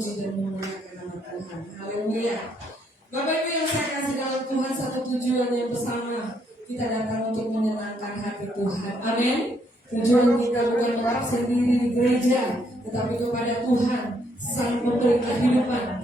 memuji dan memuliakan nama Tuhan. Haleluya. Bapak Ibu yang saya kasih dalam Tuhan, satu tujuan yang bersama kita datang untuk menyenangkan hati Tuhan. Amin. Tujuan kita bukan untuk sendiri di gereja, tetapi kepada Tuhan, Sang Pemberi kehidupan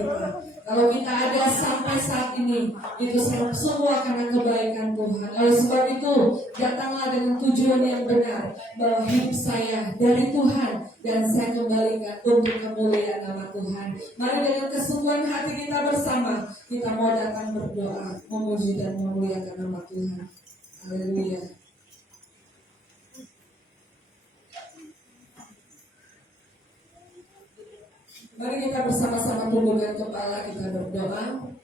kita. Kalau kita ada sampai saat ini, itu semua karena kebaikan Tuhan. Oleh sebab itu, datanglah dengan tujuan yang benar, bahwa hidup saya dari Tuhan dan saya kembalikan untuk kemuliaan nama Tuhan. Mari dengan kesungguhan hati kita bersama, kita mau datang berdoa, memuji dan memuliakan nama Tuhan. Haleluya. Mari kita bersama-sama tundukkan kepala, kita berdoa.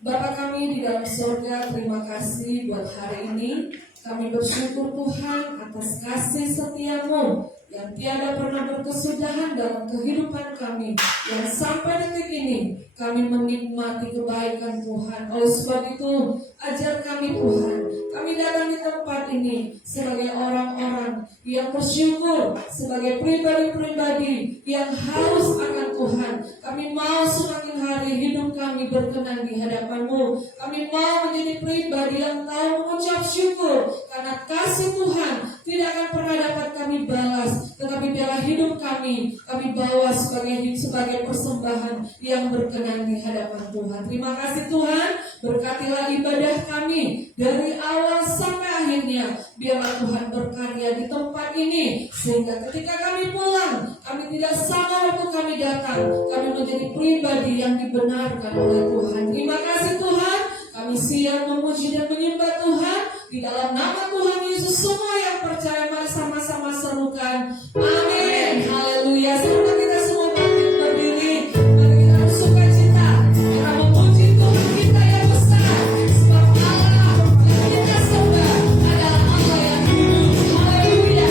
Bapa kami di dalam surga, terima kasih buat hari ini. Kami bersyukur Tuhan atas kasih setia-Mu yang tiada pernah berkesudahan dalam kehidupan kami, yang sampai detik ini kami menikmati kebaikan Tuhan. Oleh sebab itu, ajar kami Tuhan. Kami datang di tempat ini sebagai orang-orang yang bersyukur, sebagai pribadi-pribadi yang haus akan Tuhan. Kami mau semakin hari hidup kami berkenan di hadapan-Mu. Kami mau menjadi pribadi yang tahu mengucap syukur, karena kasih Tuhan tidak akan pernah dapat kami balas, tetapi biarlah hidup kami bawa sebagai persembahan yang berkenan di hadapan Tuhan. Terima kasih Tuhan, berkatilah ibadah kami dari awal sampai akhirnya. Biarlah Tuhan berkarya di tempat ini, sehingga ketika kami pulang, kami tidak sama waktu kami datang, kami menjadi pribadi yang dibenarkan oleh Tuhan. Terima kasih Tuhan, kami siap memuji dan menyembah Tuhan. Di dalam nama Tuhan Yesus, semua yang percaya mari sama-sama serukan amin. Haleluya. Semoga kita semua berdiri. Mari kita bersuka cita, kita memuji Tuhan kita yang besar. Sebab Allah yang kita sembah adalah Allah yang hidup. Haleluya.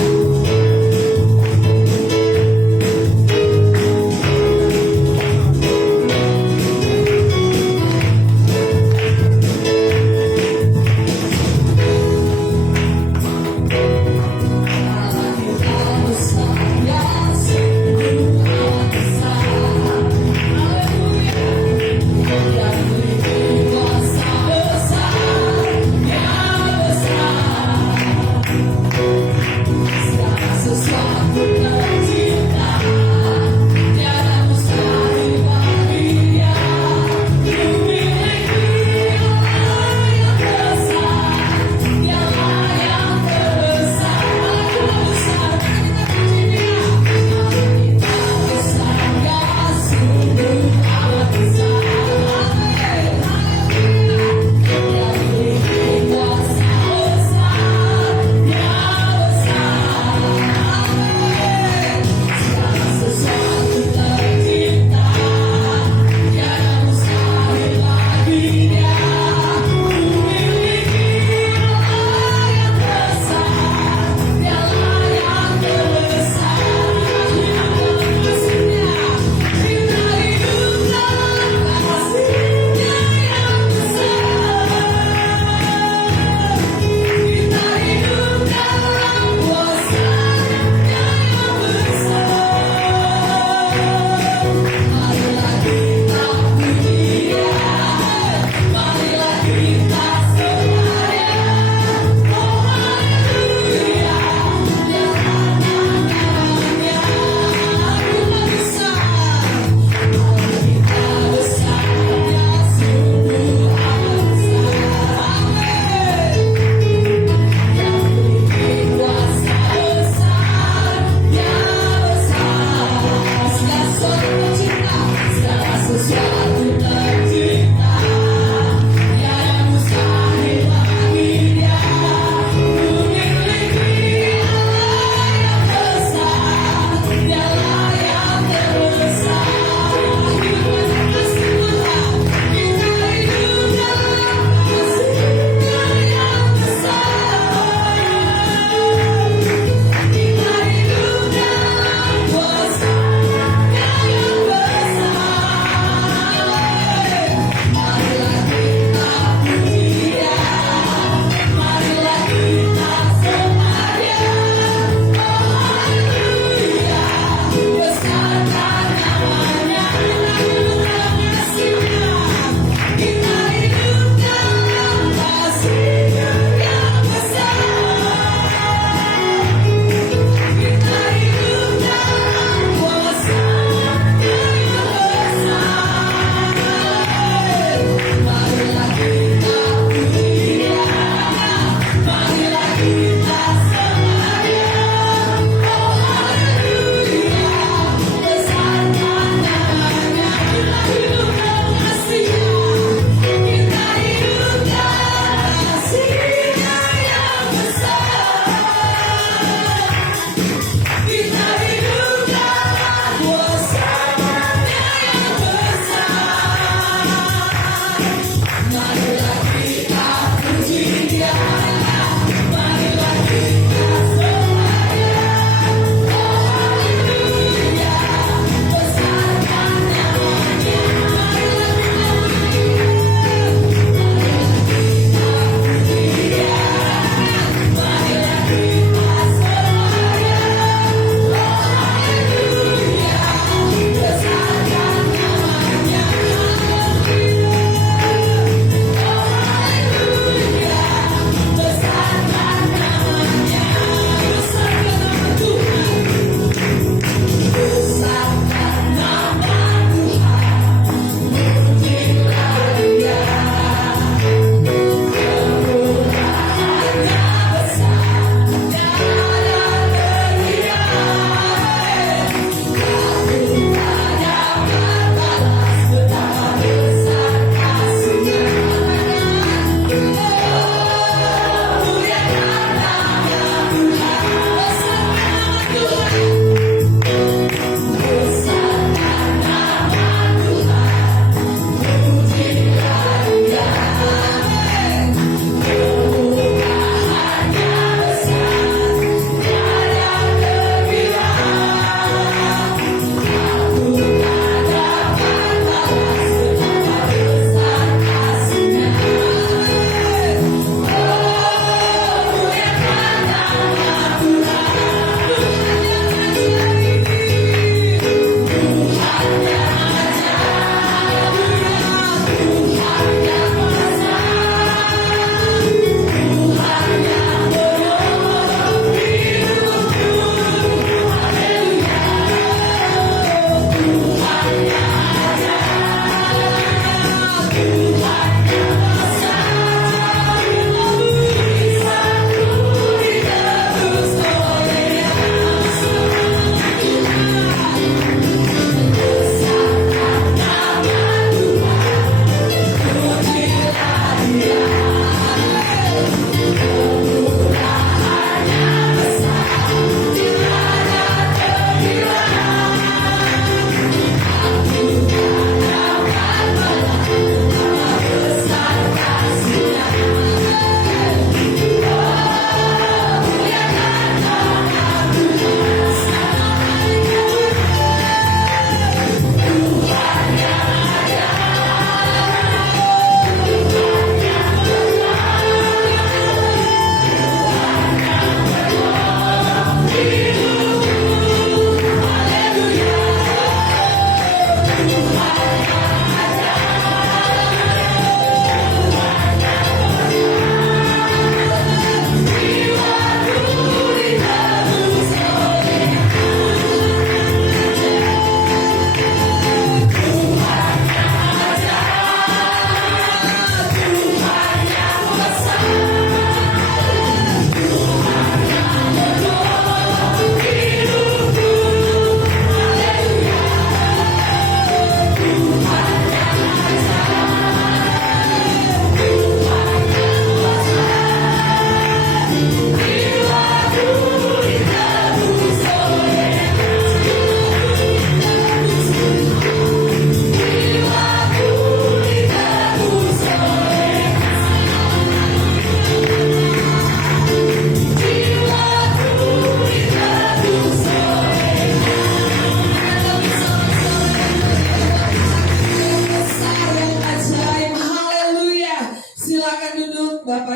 Allah kita besar.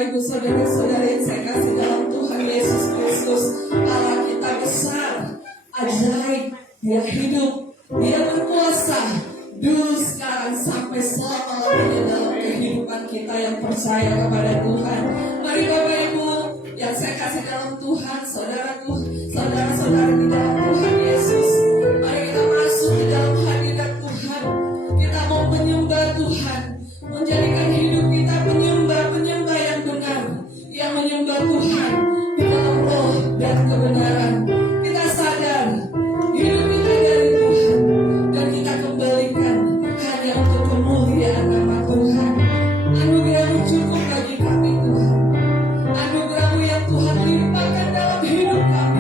Ibu saudara-saudara yang saya kasih dalam Tuhan Yesus Kristus, Allah kita besar, ajaib, Dia hidup, Dia berkuasa, dulu, sekarang, sampai selama-lamanya dalam kehidupan kita yang percaya kepada Tuhan. Mari Bapak Ibu yang saya kasih dalam Tuhan, saudaraku, saudara-saudara di dalam Tuhan Yesus, mari kita masuk di dalam hadirat Tuhan. Kita mau menyembah Tuhan, menjadikan hidup kita penyembah-penyembah yang benar, yang menyembah Tuhan di dalam roh dan kebenaran. Kita sadar hidup kita dari Tuhan, dan kita kembalikan hanya untuk kemuliaan nama Tuhan. Anugerah-Mu cukup bagi kami Tuhan. Anugerah-Mu yang Tuhan limpahkan dalam hidup kami.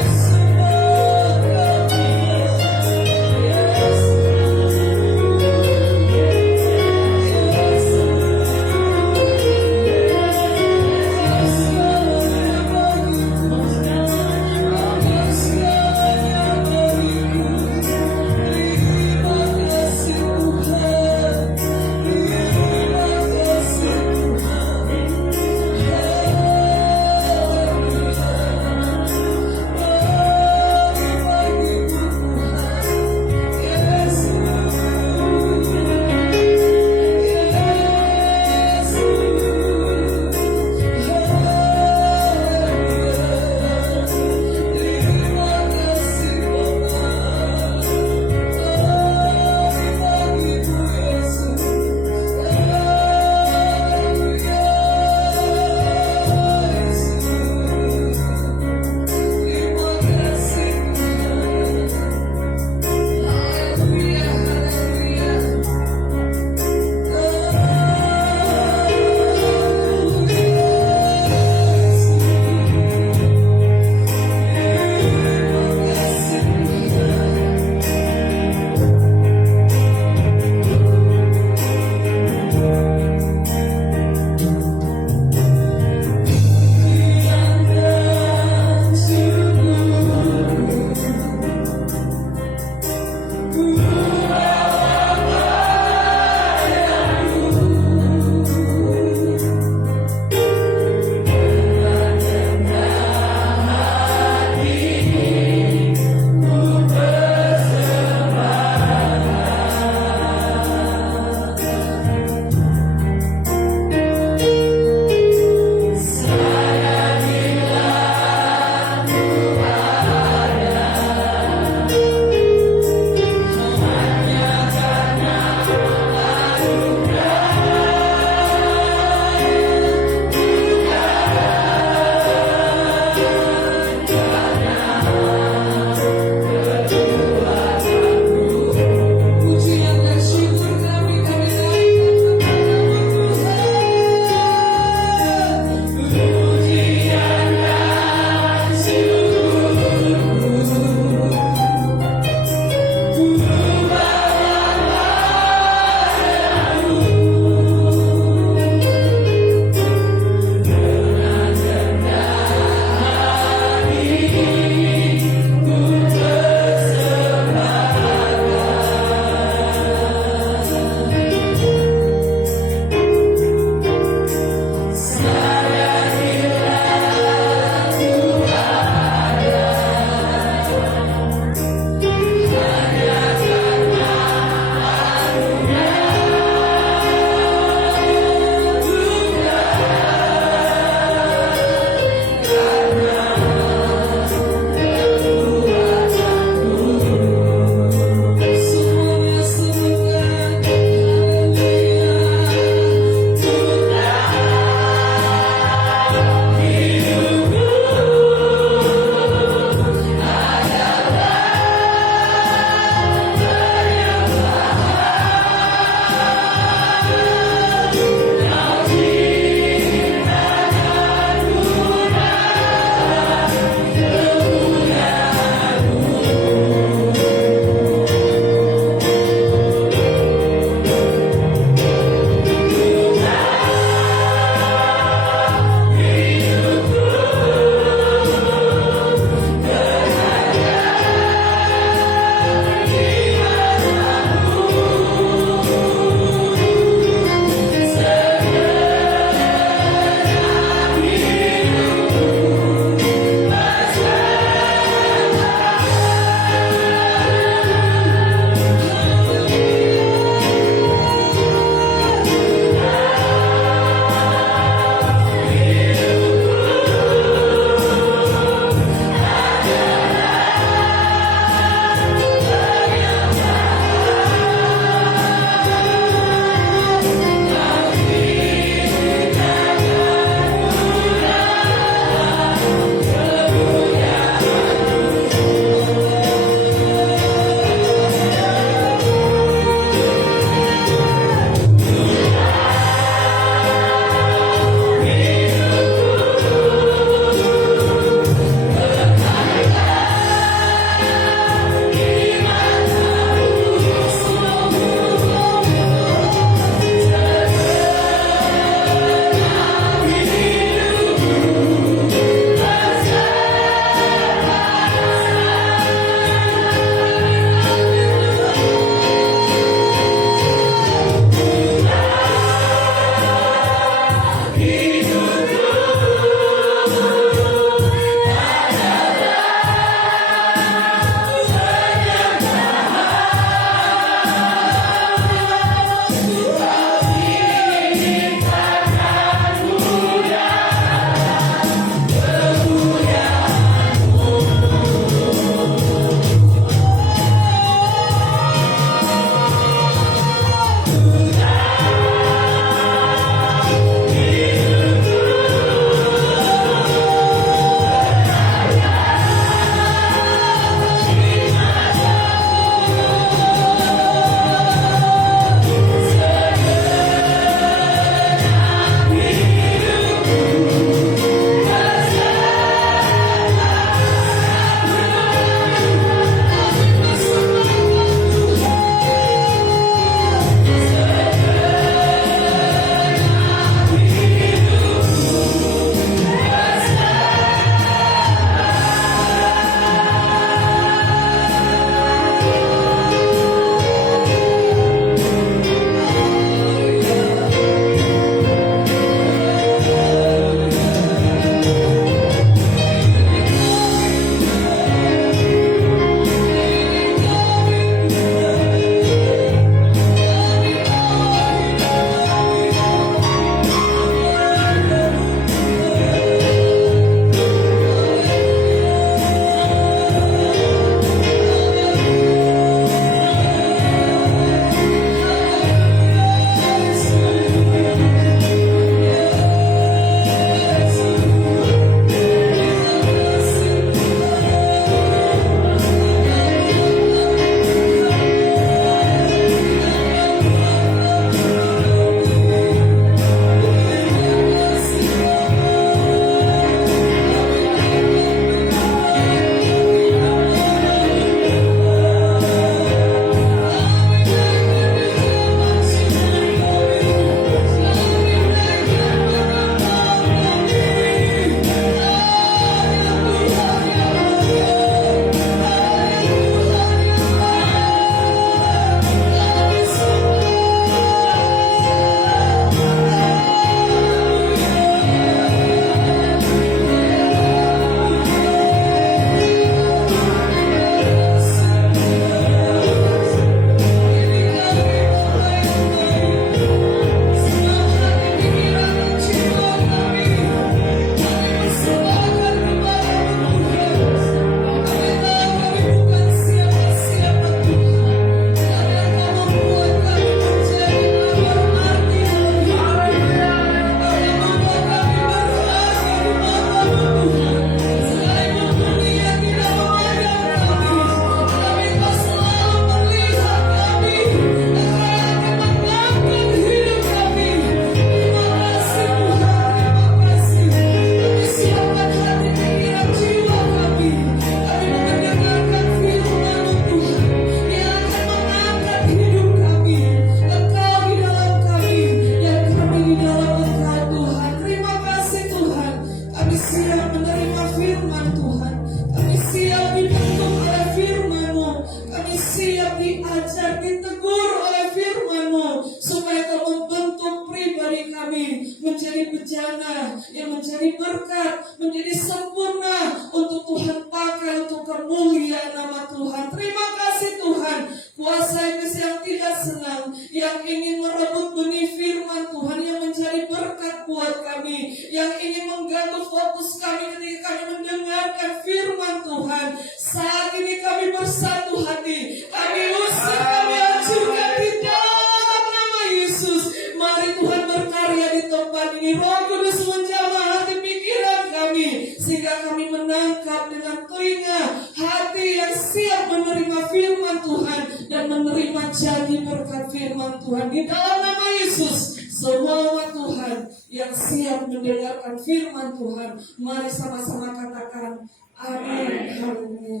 firman Tuhan. Kami siap dibentuk oleh firman-Mu. Kami siap diajar, ditegur oleh firman-Mu, supaya Kau membentuk pribadi kami menjadi bejana, yang menjadi berkat, menjadi sempurna untuk Tuhan pakai untuk kemuliaan nama Tuhan. Terima kasih Tuhan. Kuasa iblis yang tidak senang, yang ingin merebut benih firman Tuhan, yang menjadi berkat buat kami, yang ingin mengganggu fokus kami ketika kami mendengarkan firman Tuhan. Saat ini kami bersatu hati, kami usir, kami hancurkan di dalam nama Yesus. Mari Tuhan berkarya di tempat ini. Roh Kudus menjamah hati pikiran kami, sehingga kami menangkap dengan telinga hati yang siap menerima firman Tuhan dan menerima janji berkat firman Tuhan di dalam nama Yesus. Semua umat Tuhan yang siap mendengarkan firman Tuhan, mari sama-sama katakan amin. Haleluya.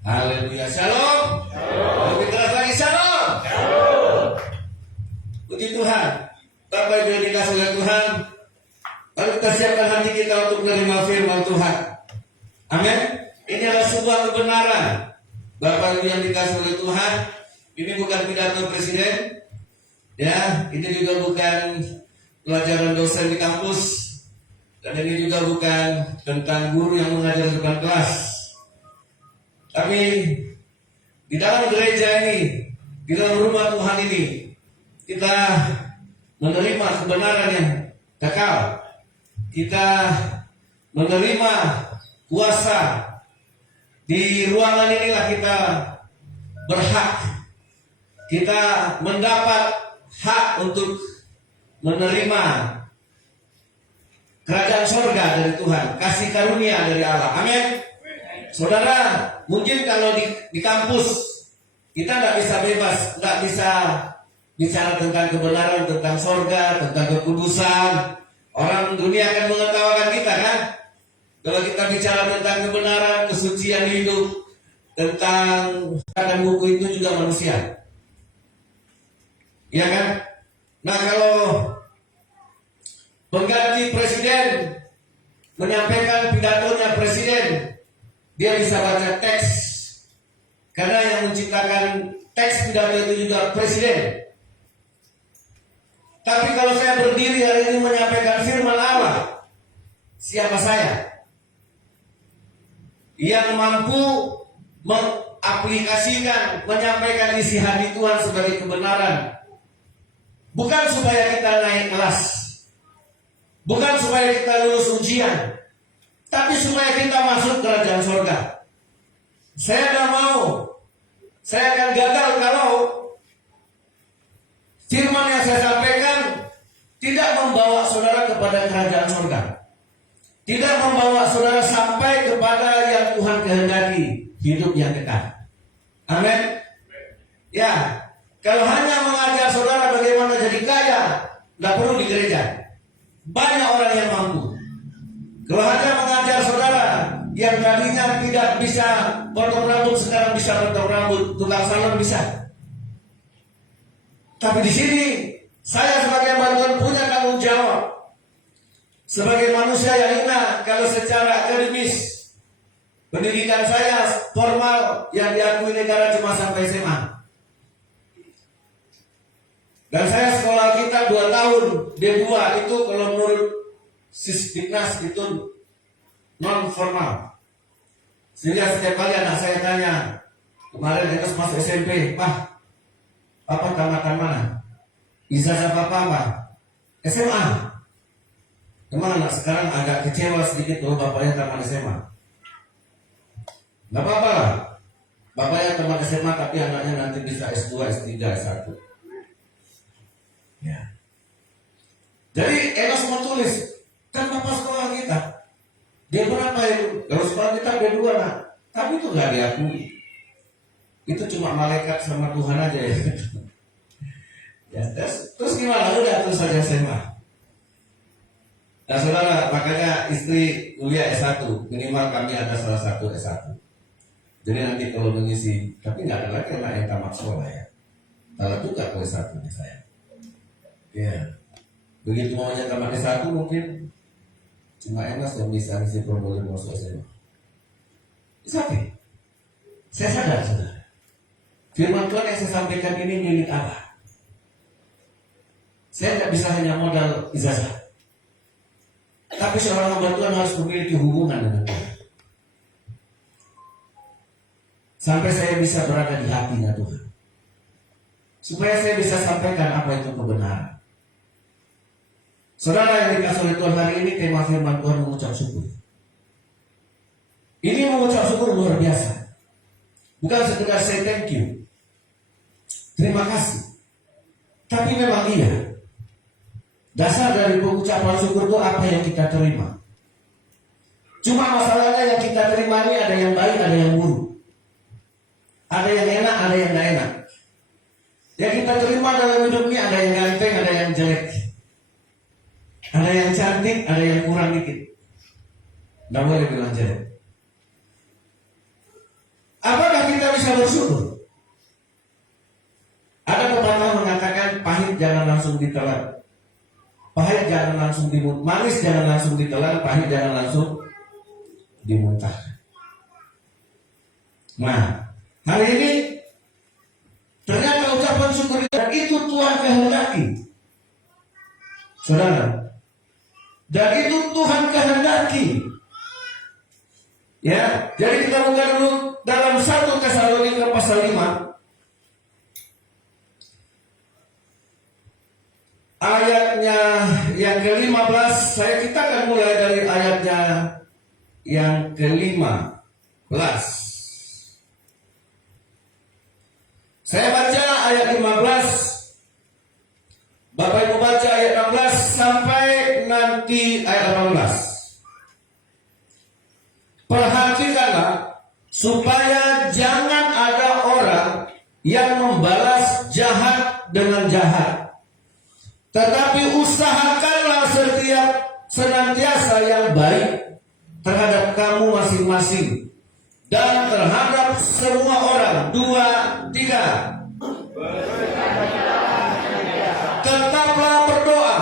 Haleluya. Shalom. Lebih keras lagi shalom. Puji Tuhan. Bapak Ibu yang dikasihi oleh Tuhan, mari kita siapkan hati kita untuk menerima firman Tuhan. Amin. Ini adalah sebuah kebenaran. Bapak Ibu yang dikasihi oleh Tuhan, ini bukan pidato presiden, ya, ini juga bukan pelajaran dosen di kampus, dan ini juga bukan tentang guru yang mengajar di depan kelas. Tapi di dalam gereja ini, di dalam rumah Tuhan ini, kita menerima kebenaran yang kekal. Kita menerima kuasa. Di ruangan inilah kita berhak. Kita mendapat hak untuk menerima kerajaan surga dari Tuhan, kasih karunia dari Allah. Amin. Saudara, mungkin kalau di kampus kita tidak bisa bebas, tidak bisa bicara tentang kebenaran, tentang surga, tentang kekudusan. Orang dunia akan mengetawakan kita, kan? Kalau kita bicara tentang kebenaran, kesucian hidup, tentang buku itu juga manusia, ya kan? Nah, kalau pengganti presiden menyampaikan pidatonya presiden, dia bisa baca teks, karena yang menciptakan teks pidato itu juga presiden. Tapi kalau saya berdiri hari ini menyampaikan firman Allah, siapa saya yang mampu mengaplikasikan, menyampaikan isi hati Tuhan sebagai kebenaran? Bukan supaya kita naik kelas, bukan supaya kita lulus ujian, tapi supaya kita masuk kerajaan surga. Saya tidak mau, saya akan gagal kalau firman yang saya sampaikan tidak membawa saudara kepada kerajaan surga, tidak membawa saudara sampai kepada yang Tuhan kehendaki, hidup yang kekal. Amin. Ya, kalau hanya mengajar saudara bagaimana jadi kaya, tidak perlu di gereja. Banyak orang yang mampu. Kalau hanya mengajar saudara yang tadinya tidak bisa potong rambut, sekarang bisa potong rambut, tukang salon bisa. Tapi di sini saya sebagai bantuan punya tanggung jawab. Sebagai manusia yang ingat, kalau secara akademis pendidikan saya formal yang diakui negara cuma sampai SMA. Dan saya sekolah kita 2 tahun, D2 itu kalau menurut Sisdiknas itu non formal. Sehingga setiap kali anak saya tanya, kemarin Enos masuk SMP, Pak, Papa tamatan mana? Ijazah Papa apa? SMA. Memang anak sekarang agak kecewa sedikit bahwa bapaknya tamat SMA. Gak apa-apa lah, bapaknya tamat SMA tapi anaknya nanti bisa S2, S3, S1. Ya. Jadi Enos mau tulis, kan bapak sekolah kita, dia berapa itu? Kalau sekolah kita ada 2 nak, tapi itu gak diakui. Itu cuma malaikat sama Tuhan aja ya. Ya, terus gimana? Udah terus saja SMA. Nah saudara, makanya istri kuliah S1, minimal kami ada salah satu S1. Jadi nanti kalau mengisi, tapi nggak ada lagi anak yang tamat sekolah ya. Salah juga kalau S1 nih saya. Ya, begitu mau tamat S1 mungkin Cuma Emas yang bisa ngisi formulir masuk SMA. It's okay. Saya sadar, saudara. Firman Tuhan yang saya sampaikan ini milik Allah. Saya tidak bisa hanya modal ijazah. Tapi seorang hamba Tuhan harus memiliki hubungan dengan Tuhan. Sampai saya bisa berada di hatinya Tuhan. Supaya saya bisa sampaikan apa itu kebenaran. Saudara yang dikasih oleh Tuhan, hari ini tema firman Tuhan mengucap syukur. Ini mengucap syukur luar biasa. Bukan sekedar say thank you, terima kasih. Tapi memang iya. Dasar dari pengucapan syukur itu apa yang kita terima. Cuma masalahnya yang kita terima ini ada yang baik, ada yang buruk. Ada yang enak, ada yang tidak enak. Yang kita terima dalam hidup ini ada yang ganteng, ada yang jelek. Ada yang cantik, ada yang kurang dikit. Tidak boleh bilang jelek. Apakah kita bisa bersyukur? Ada pepatah mengatakan pahit jangan langsung ditelan. Pahit jangan langsung dimuntah. Manis jangan langsung ditelan, pahit jangan langsung dimuntah. Nah, hari ini ternyata ucapan syukur itu Tuhan kehendaki. Saudara, dan itu Tuhan kehendaki. Ya, jadi kita buka dulu dalam 1 Tesalonika pasal 5 ayatnya yang ke-15. Kita akan mulai dari ayatnya yang ke-15. Saya baca ayat 15. Bapak Ibu baca ayat 16 sampai nanti ayat 18. Perhatikanlah supaya jangan ada orang yang membalas jahat dengan jahat. Tetapi usahakanlah senantiasa yang baik terhadap kamu masing-masing dan terhadap semua orang. 2, 3. Tetaplah berdoa,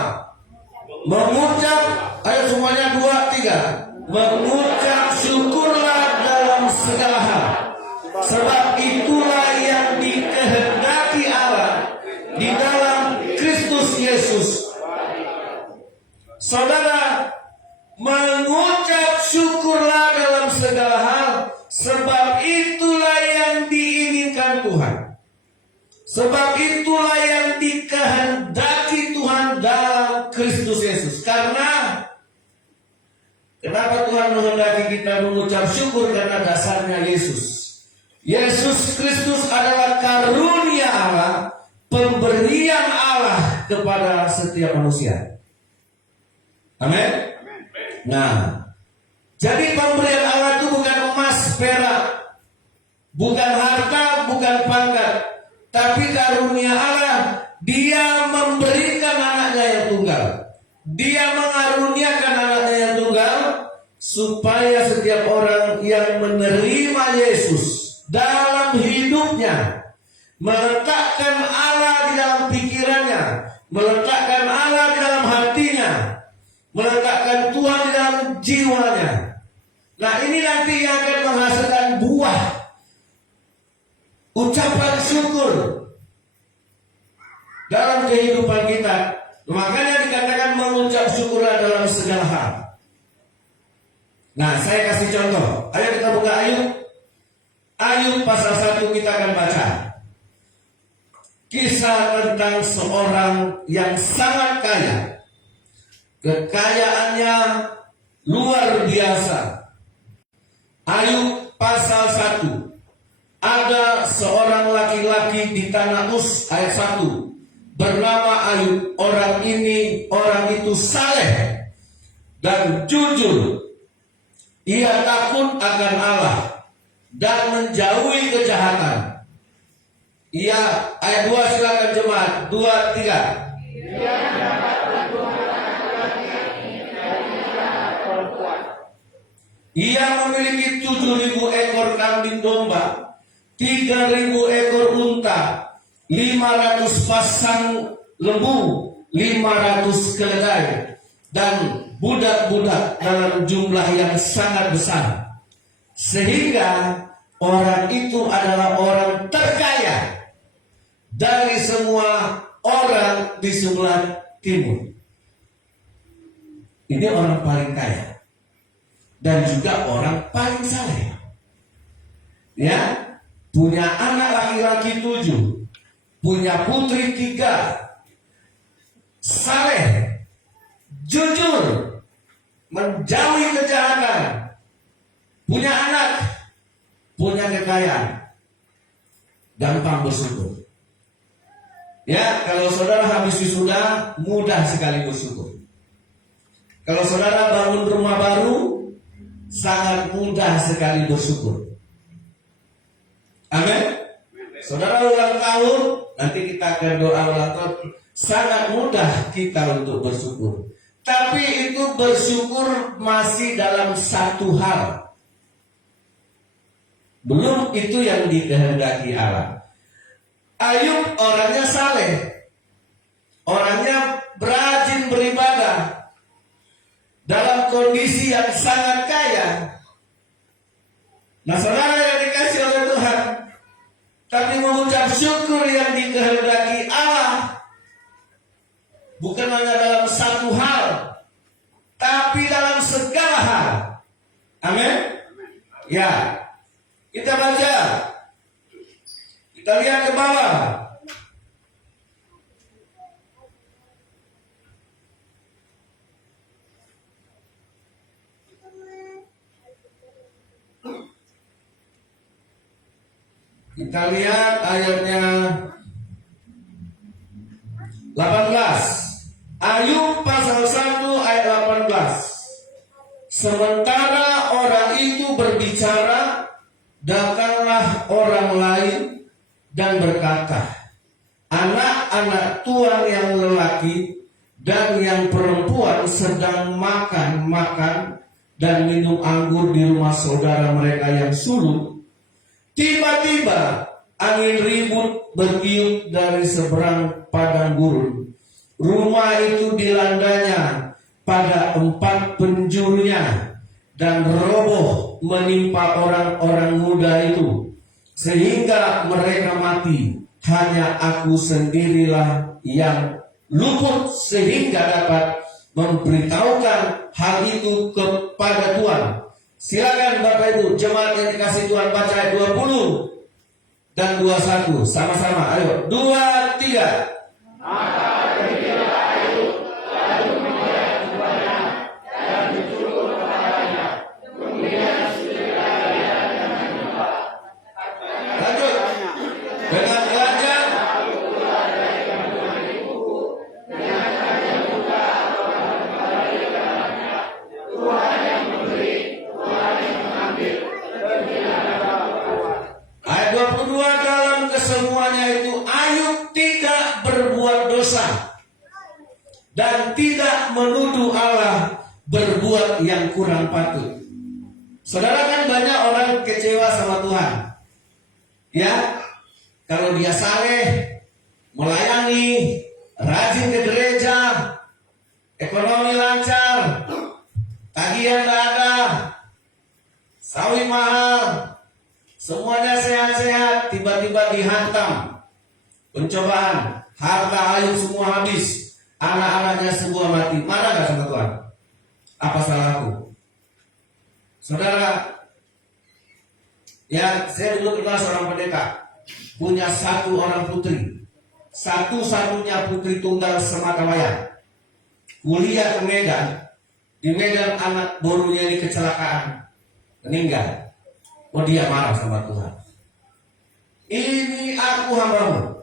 mengucap, ayo semuanya 2, 3. Mengucap syukurlah dalam segala hal, sebab itulah yang dikehendaki Allah di dalam Kristus Yesus. Saudara, mengucap syukurlah dalam segala hal, sebab itulah yang diinginkan Tuhan. Sebab itulah yang dikehendaki Tuhan dalam Kristus Yesus. Kenapa Tuhan menghendaki kita mengucap syukur? Karena dasarnya Yesus. Yesus Kristus adalah karunia Allah, pemberian Allah kepada setiap manusia. Amin. Nah, jadi pemberian Allah itu bukan emas, perak, bukan harta, bukan pangkat, tapi karunia Allah. Dia memberikan anaknya yang tunggal. Dia mengaruniakan anaknya yang tunggal supaya setiap orang yang menerima Yesus dalam hidupnya, meletakkan Allah di dalam pikirannya, meletakkan Allah di dalam hatinya, meletakkan Tuhan di dalam jiwanya. Nah, ini nanti yang akan menghasilkan buah ucapan syukur dalam kehidupan kita. Makanya dikatakan mengucap syukurlah dalam segala hal. Nah, saya kasih contoh. Ayo kita buka Ayub. Ayub pasal 1 kita akan baca. Kisah tentang seorang yang sangat kaya. Kekayaannya luar biasa. Ayub pasal 1. Ada seorang laki-laki di tanah Uz, ayat 1. Bernama Ayub. Orang itu saleh dan jujur. Ia takut akan Allah dan menjauhi kejahatan. Ia, ayat 2 silakan jemaat. 2, 3. Ia memiliki 7.000 ekor kambing domba, 3.000 ekor unta, 500 pasang lembu, 500 keledai, dan budak-budak dalam jumlah yang sangat besar, sehingga orang itu adalah orang terkaya dari semua orang di sebelah timur. Ini orang paling kaya dan juga orang paling saleh. Ya, punya anak laki-laki 7, punya putri 3, saleh, jujur, menjauhi kejahatan, punya anak, punya kekayaan, gampang bersyukur. Ya, kalau saudara habis wisuda, mudah sekali bersyukur. Kalau saudara bangun rumah baru, sangat mudah sekali bersyukur. Amin. Saudara ulang tahun, nanti kita ke doa ulang tahun, sangat mudah kita untuk bersyukur. Tapi itu bersyukur masih dalam satu hal. Belum itu yang dikehendaki Allah. Ayub orangnya saleh, orangnya rajin beribadah, dalam kondisi yang sangat kaya. Nah, saudara yang dikasih oleh Tuhan, tapi mengucap syukur yang dikehendaki Allah, bukan hanya dalam satu hal, tapi dalam segala hal. Amin. Ya, kita baca, kita lihat ke bawah. Kita lihat ayatnya 18. Ayub pasal 1 ayat 18. Sementara orang itu berbicara, datanglah orang lain dan berkata, anak-anak tuan yang lelaki dan yang perempuan sedang makan dan minum anggur di rumah saudara mereka yang sulung. Tiba-tiba angin ribut bertiup dari seberang padang gurun. Rumah itu dilandanya pada 4 penjurunya dan roboh menimpa orang-orang muda itu, sehingga mereka mati. Hanya aku sendirilah yang luput sehingga dapat memberitahukan hal itu kepada Tuhan. Silakan Bapak Ibu jemaat yang dikasih Tuhan, baca ayat 20 dan 21 sama-sama. Ayo, 2, 3. Maka pergilah Ayub lalu menghadap Tuhannya dan bersyukur kepadanya. Kemudian sujudlah dia dan menyembah. Lanjut dengan belajar. Ayat 22, dalam kesemuanya itu Ayub tidak berbuat dosa dan tidak menuduh Allah berbuat yang kurang patut. Saudara, kan banyak orang kecewa sama Tuhan. Ya, kalau dia saleh, melayani, rajin ke gereja, ekonomi lancar, tagihan tidak ada, sawit mahal, semuanya sehat-sehat, tiba-tiba dihantam pencobaan, harta Ayub semua habis, anak-anaknya semua mati. Marah gak sama Tuhan? Apa salahku? Saudara, ya, saya dulu kenal seorang pendeta, punya 1 orang putri, satu-satunya putri tunggal sematawayang, kuliah ke Medan. Di Medan anak borunya ini kecelakaan, meninggal. Oh, dia marah sama Tuhan. Ini aku hambamu,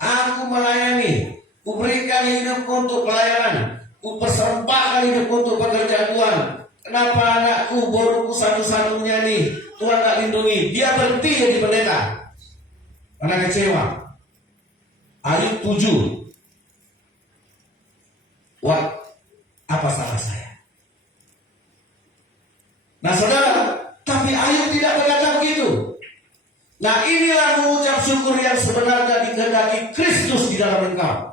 aku melayani, kuberikan hidup untuk pelayanan, kupersembahkan hidup untuk pekerjaan Tuhan. Kenapa anakku, boruku satu-satunya nih Tuhan tak lindungi? Dia berhenti jadi pendeta karena kecewa. Ayub 7. Wah, apa salah saya? Nah saudara, tapi Ayub tidak berkata begitu. Nah, inilah mengucap syukur yang sebenarnya dikehendaki Kristus di dalam engkau.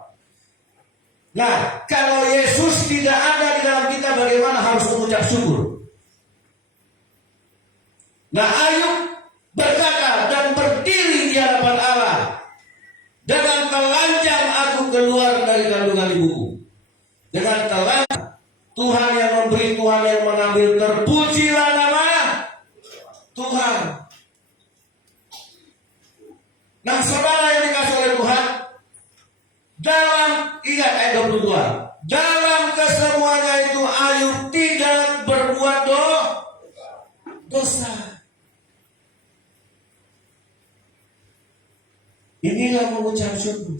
Nah, kalau Yesus tidak ada di dalam kita, bagaimana harus mengucap syukur? Nah, Ayub berkata dan berdiri di hadapan Allah, dengan telanjang aku keluar dari kandungan ibuku. Dengan telanjang, Tuhan yang memberi, Tuhan yang mengambil, terpujilah nama Tuhan. Nah, saudara yang dikasih oleh Tuhan, dalam, ingat ayat 22, dalam kesemuanya itu Ayub tidak berbuat dosa. Inilah mengucap syukur.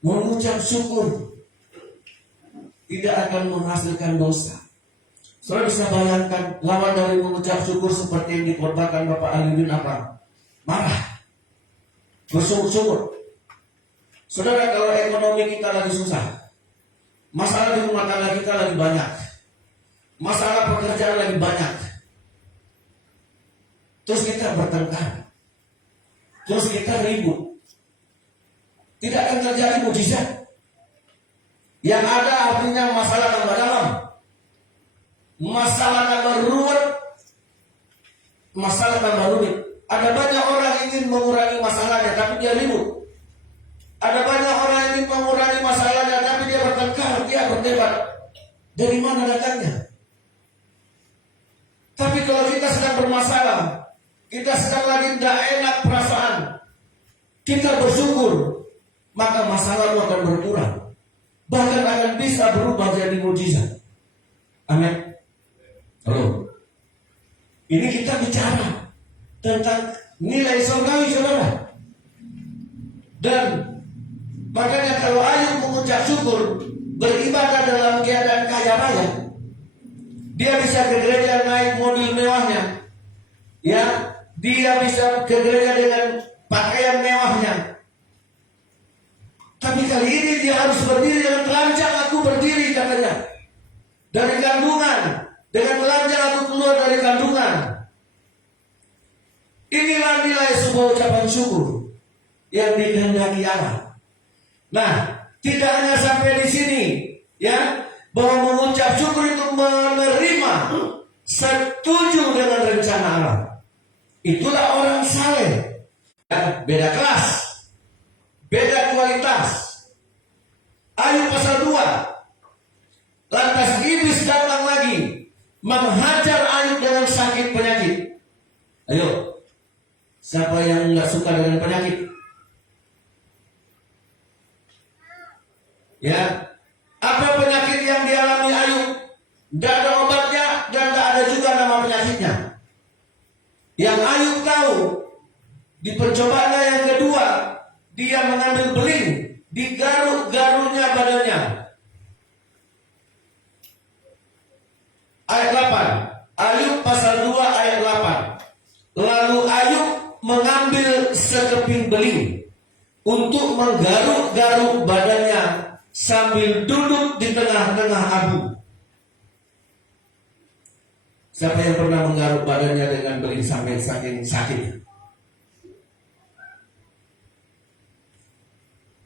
Mengucap syukur tidak akan menghasilkan dosa. Saudara bisa bayangkan lawan dari mengucap syukur seperti yang dikorbankan Bapak Alidin apa? Marah. Bersyukur-syukur. Saudara, kalau ekonomi kita lagi susah, masalah di rumah tangga kita lagi banyak, masalah pekerjaan lagi banyak, terus kita bertengkar, terus kita ribut, tidak akan terjadi mujizat. Yang ada artinya masalah tambah dalam, masalah tambah ruwet, masalah tambah rumit. Ada banyak orang ingin mengurangi masalahnya, tapi dia ribut. Ada banyak orang ingin mengurangi masalahnya, tapi dia bertengkar, dia berdebat. Dari mana datangnya? Tapi kalau kita sedang bermasalah, kita sedang lagi tidak enak perasaan, kita bersyukur, maka masalahmu akan berkurang, bahkan akan bisa berubah jadi mujizat. Amin. Halo. Ini kita bicara tentang nilai surgawi, saudara. Dan makanya kalau Ayub mengucap syukur, beribadah dalam keadaan kaya raya, dia bisa ke gereja naik mobil mewahnya, ya, dia bisa ke gereja dengan pakaian mewahnya. Tapi kali ini dia harus berdiri dengan telanjang. Aku berdiri, katanya, dari kandungan. Dengan telanjang aku keluar dari kandungan. Inilah nilai sebuah ucapan syukur yang dikehendaki Allah. Nah, tidak hanya sampai di sini, ya, bahwa mengucap syukur itu menerima, setuju dengan rencana Allah. Itulah orang saleh. Ya, beda kelas, beda kualitas. Ayub pasal 2. Lantas iblis datang lagi, menghajar Ayub dengan sakit penyakit. Ayo, siapa yang nggak suka dengan penyakit? Ya, apa penyakit yang dialami Ayub? Tidak ada obatnya dan tidak ada juga nama penyakitnya. Yang Ayub tahu, di percobaannya yang kedua, dia mengambil beling, digaruk-garuknya badannya. Ayat 8, Ayub pasal 2 ayat 8. Lalu Ayub mengambil sekeping beling untuk menggaruk-garuk badannya sambil duduk di tengah-tengah abu. Siapa yang pernah menggaruk badannya dengan beling sampai saking sakitnya?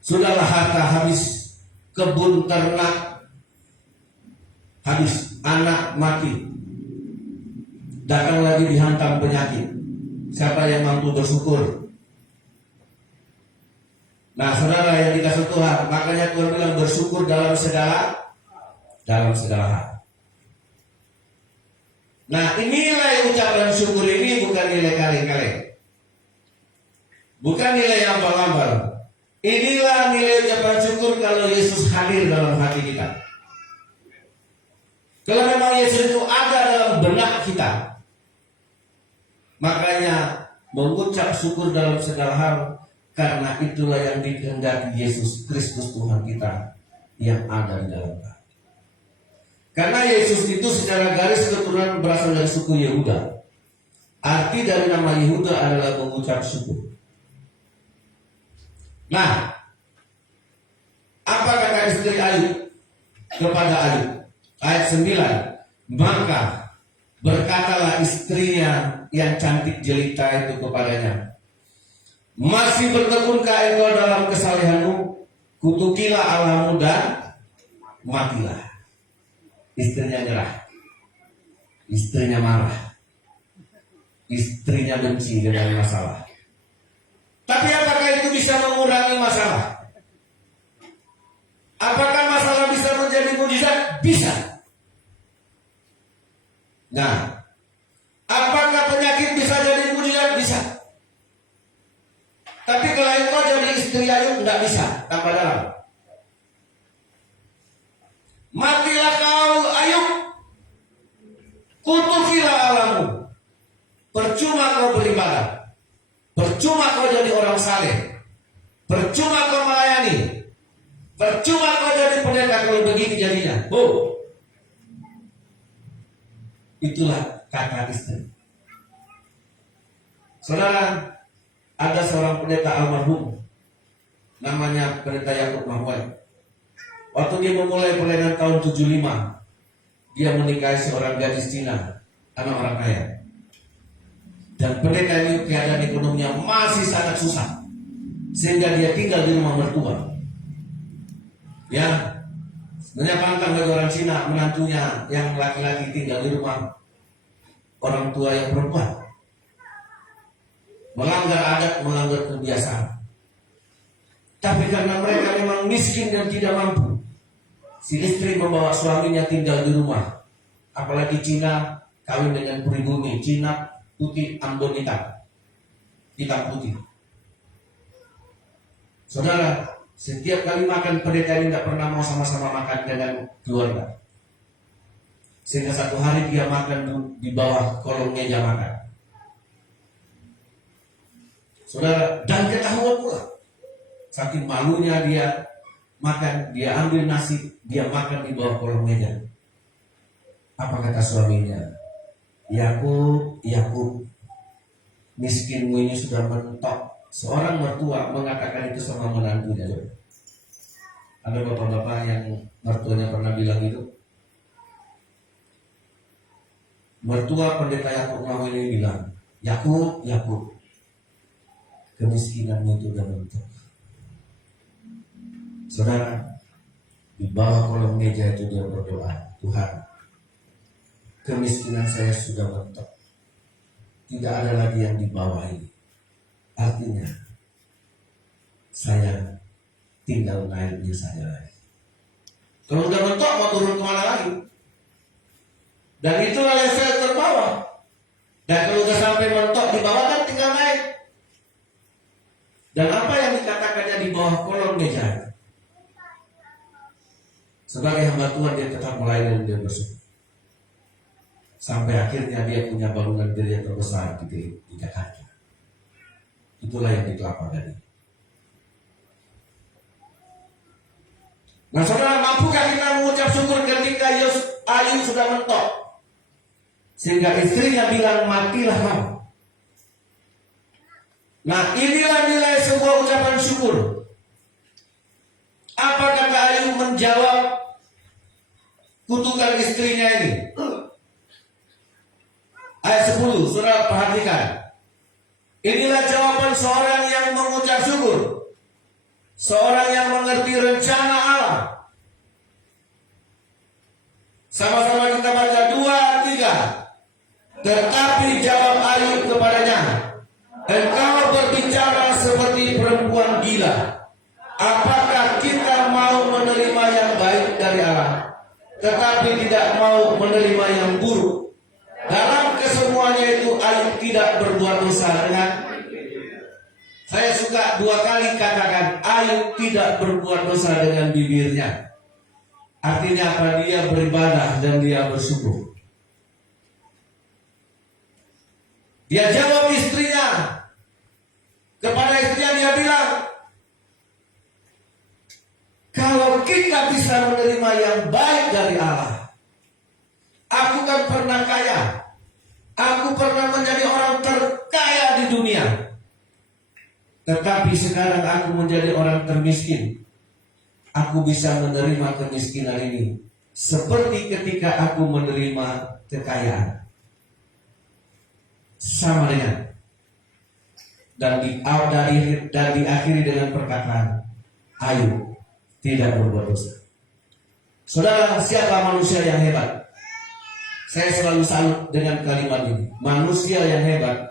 Sudahlah harta habis, kebun ternak habis, anak mati, datang lagi dihantam penyakit. Siapa yang mampu bersyukur? Nah, saudara yang dikasih Tuhan, makanya Tuhan bilang bersyukur dalam segala hal. Nah, nilai ucapan syukur ini bukan nilai kaleng-kaleng, bukan nilai ambal-ambal. Inilah nilai ucapan syukur kalau Yesus hadir dalam hati kita. Kalau memang Yesus itu ada dalam benak kita, makanya mengucap syukur dalam segala hal, karena itulah yang dikehendaki Yesus Kristus Tuhan kita yang ada di dalam kita. Karena Yesus itu secara garis keturunan berasal dari suku Yehuda. Arti dari nama Yehuda adalah mengucap syukur. Nah, apa kata istri Ayub kepada Ayub? Ayat 9. Maka berkatalah istrinya yang cantik jelita itu kepadanya, masih bertekunkah engkau dalam kesalehanmu? kutukilah Allahmu dan matilah. Istrinya nyerah, istrinya marah, istrinya benci dengan masalah. Tapi apakah itu bisa mengurangi masalah? Apakah masalah bisa menjadi mujizat? Bisa. Nah, apakah penyakit bisa jadi mujizat? Bisa. Tapi kalau engkau jadi istri Ayub, tidak bisa. Tambah dalam. Matilah kau Ayub, kutukilah Allahmu. Percuma kau beribadah, percuma kau jadi orang saleh, percuma kau melayani, percuma kau jadi pendeta kalau begini jadinya. Itulah kata istri. Saudara, ada seorang pendeta almarhum, namanya pendeta Yakub Mahwai. Waktu dia memulai pelayanan tahun 75, dia menikahi seorang gadis Cina, anak orang kaya. Dan pendeta ini keadaan ekonominya masih sangat susah, sehingga dia tinggal di rumah mertua. Ya, sebenarnya pantang bagi orang Cina menantunya yang laki-laki tinggal di rumah orang tua yang perempuan. Melanggar adat, melanggar kebiasaan. Tapi karena mereka memang miskin dan tidak mampu, si istri membawa suaminya tinggal di rumah. Apalagi Cina kawin dengan pribumi, Cina putih, Ambon hitam putih. Saudara, setiap kali makan pendeta ini tidak pernah mau sama-sama makan dengan keluarga. Sehingga satu hari dia makan di bawah kolong meja makan. Saudara, dan ketahuan pula. Saking malunya dia makan, dia ambil nasi, dia makan di bawah kolong meja. Apa kata suaminya? Yakub, Yakub, miskinmu ini sudah mentok. Seorang mertua mengatakan itu sama menantunya. Ada bapak-bapak yang mertuanya pernah bilang itu. Mertua pendeta Yakub Mahwai ini bilang, Yakub, Yakub, kemiskinanmu itu sudah mentok. Saudara, di bawah kolong meja itu dia berdoa, Tuhan, kemiskinan saya sudah mentok. Tidak ada lagi yang di bawah ini. Artinya, saya tinggal naiknya saja lagi. Kalau udah mentok mau turun kemana lagi? Dan itulah level terbawah. Dan kalau udah sampai mentok di bawah kan tinggal naik. Dan apa yang dikatakannya di bawah kolong meja? Sebagai hamba Tuhan dia tetap melayani dan dia bersyukur. Sampai akhirnya dia punya bangunan gereja terbesar di Jakarta. Itulah yang di Kelapa Gading. Nah saudara, mampukah kita mengucap syukur ketika Ayub sudah mentok? Sehingga istrinya bilang, matilah kau. Nah inilah nilai sebuah ucapan syukur. Apa kata Ayub menjawab kutukan istrinya ini? Ayat 10, saudara perhatikan. Inilah jawaban seorang yang mengucap syukur. Seorang yang mengerti rencana Allah. Sama-sama kita baca 2, 3. Tetapi jawab Ayub kepadanya, engkau berbicara seperti perempuan gila. Apakah kita mau menerima yang baik dari Allah, tetapi tidak mau menerima yang buruk? Dalam kesemuanya itu Ayub tidak berbuat dosa dengan. Saya suka 2 kali katakan Ayub tidak berbuat dosa dengan bibirnya. Artinya apa? Dia beribadah dan dia bersyukur. Dia jawab istrinya. Kepada istrinya dia bilang, kalau kita bisa menerima yang baik dari Allah. Aku kan pernah kaya. Aku pernah menjadi orang terkaya di dunia. Tetapi sekarang aku menjadi orang termiskin. Aku bisa menerima kemiskinan ini seperti ketika aku menerima kekayaan. Sama dengan. Dan diakhiri dengan perkataan, Ayub, tidak berbuat dosa. Saudara, siapa manusia yang hebat? Saya selalu salut dengan kalimat ini. Manusia yang hebat,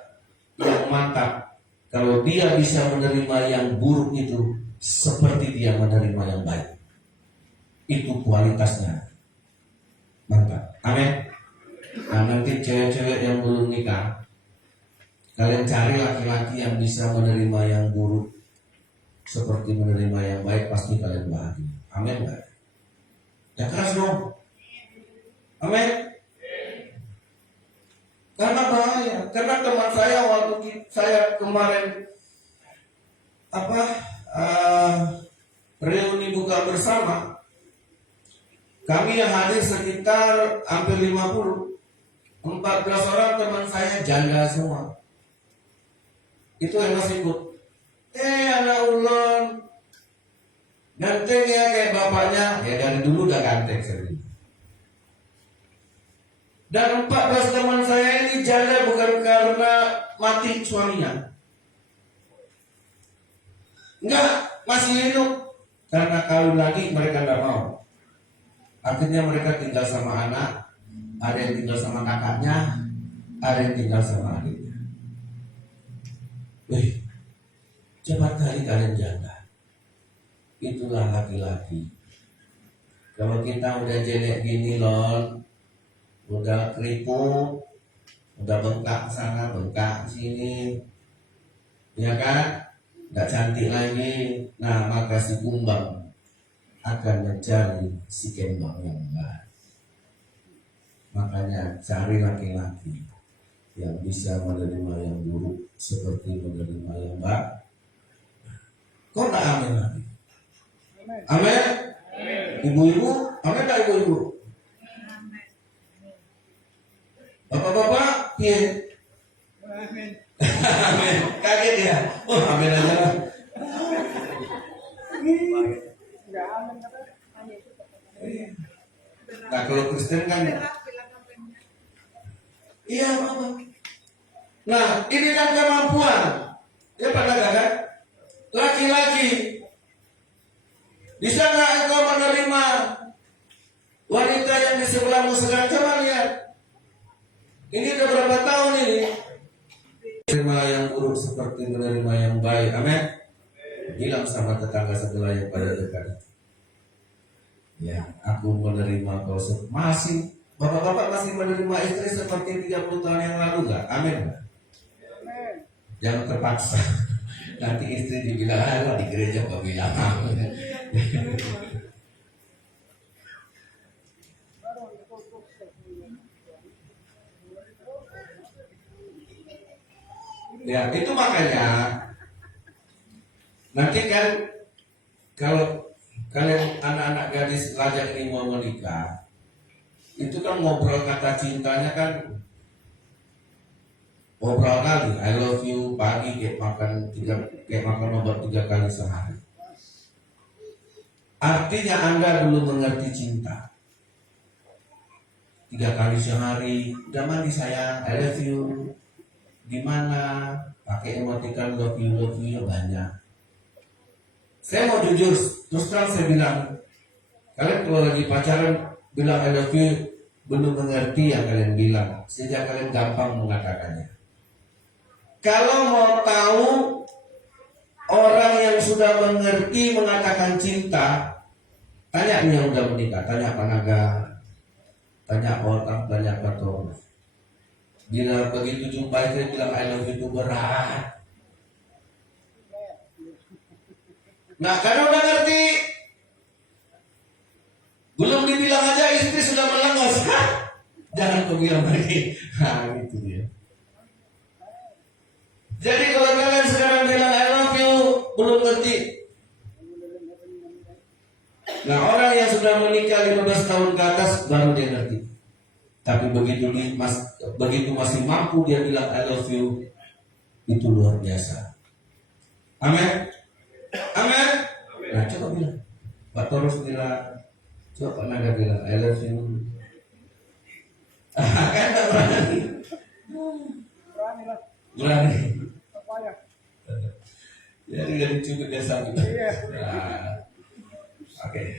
yang mantap, kalau dia bisa menerima yang buruk itu seperti dia menerima yang baik. Itu kualitasnya. Mantap. Amin. Nah, nanti cewek-cewek yang belum nikah, kalian cari laki-laki yang bisa menerima yang buruk seperti menerima yang baik, pasti kalian bahagia. Amin enggak? Ya keras dong. Amin. Karena bahaya. Karena teman saya waktu saya kemarin reuni buka bersama, kami yang hadir sekitar hampir 50. 14 orang teman saya janda semua. Itu yang masih ikut. Anak ulun ganteng ya kayak bapaknya. Ya dari dulu udah ganteng sering. Dan 14 teman saya ini janda bukan karena mati suaminya. Enggak, masih hidup. Karena kawin lagi mereka enggak mau. Akhirnya mereka tinggal sama anak. Ada yang tinggal sama kakaknya, ada yang tinggal sama adiknya. Wih, cepat kali kalian janda. Itulah laki-laki. Kalau kita udah jelek gini loh, udah keriput, udah bengkak sana, bengkak sini, ya kan? Nggak cantik lagi. Nah, maka si kumbang akan mencari si kembang yang baik. Makanya cari laki-laki yang bisa menerima yang buruk seperti menerima yang baik. Kok tak amin lagi? Amin. Ibu-ibu, amin tak ibu-ibu? Bapak-bapak, iya. Amin. Amin. Kaget ya? Oh, amin aja lah. Nah, kalau Kristen kan iya, Mama. Nah, ini kan kemampuan. Ya pada kan? Laki-laki. Bisa nggak engkau menerima wanita yang di sebelahmu sekarang? Coba lihat. Ini udah berapa tahun ini? Menerima yang buruk seperti menerima yang baik. Amin. Bilang sama tetangga sebelah yang pada dekat. Ya, aku menerima kau masih. Bapak-bapak masih menerima istri seperti 30 tahun yang lalu gak? Amin. Jangan terpaksa. Nanti istri dibilang, alah di gereja kok bilang amin. Ya, itu makanya nanti kan kalau kalian anak-anak gadis lajak ini mau menikah, itu kan ngobrol kata cintanya kan ngobrol kali, I love you pagi kayak makan obat 3 kali sehari. Artinya Anda belum mengerti cinta. 3 kali sehari, udah mandi sayang, I love you. Gimana? Pakai emoticon love you banyak. Saya mau jujur, terus terang saya bilang, kalian kalau lagi pacaran bilang I love you, belum mengerti yang kalian bilang. Sejak kalian gampang mengatakannya. Kalau mau tahu orang yang sudah mengerti mengatakan cinta, tanya nih yang udah menikah, tanya Pak Naga, tanya orang, tanya Pak Tom. Bila begitu jumpa istri bilang I love you itu berat. Nah, karena udah ngerti, belum dibilang aja istri sudah melengos. Jangan kau bilang lagi. Nah, itu dia. Jadi kalau kalian sekarang bilang I love you, belum ngerti. Nah, orang yang sudah menikah 15 tahun ke atas baru dia ngerti. Tapi begitu masih mampu dia bilang I love you, itu luar biasa. Amin. Amin. Nah, coba bilang. Pak Torus bilang, coba Pak Naga bilang I love you. Kan tak berani. Berani. Jadi dari cukup dia sakit. Nah, Oke.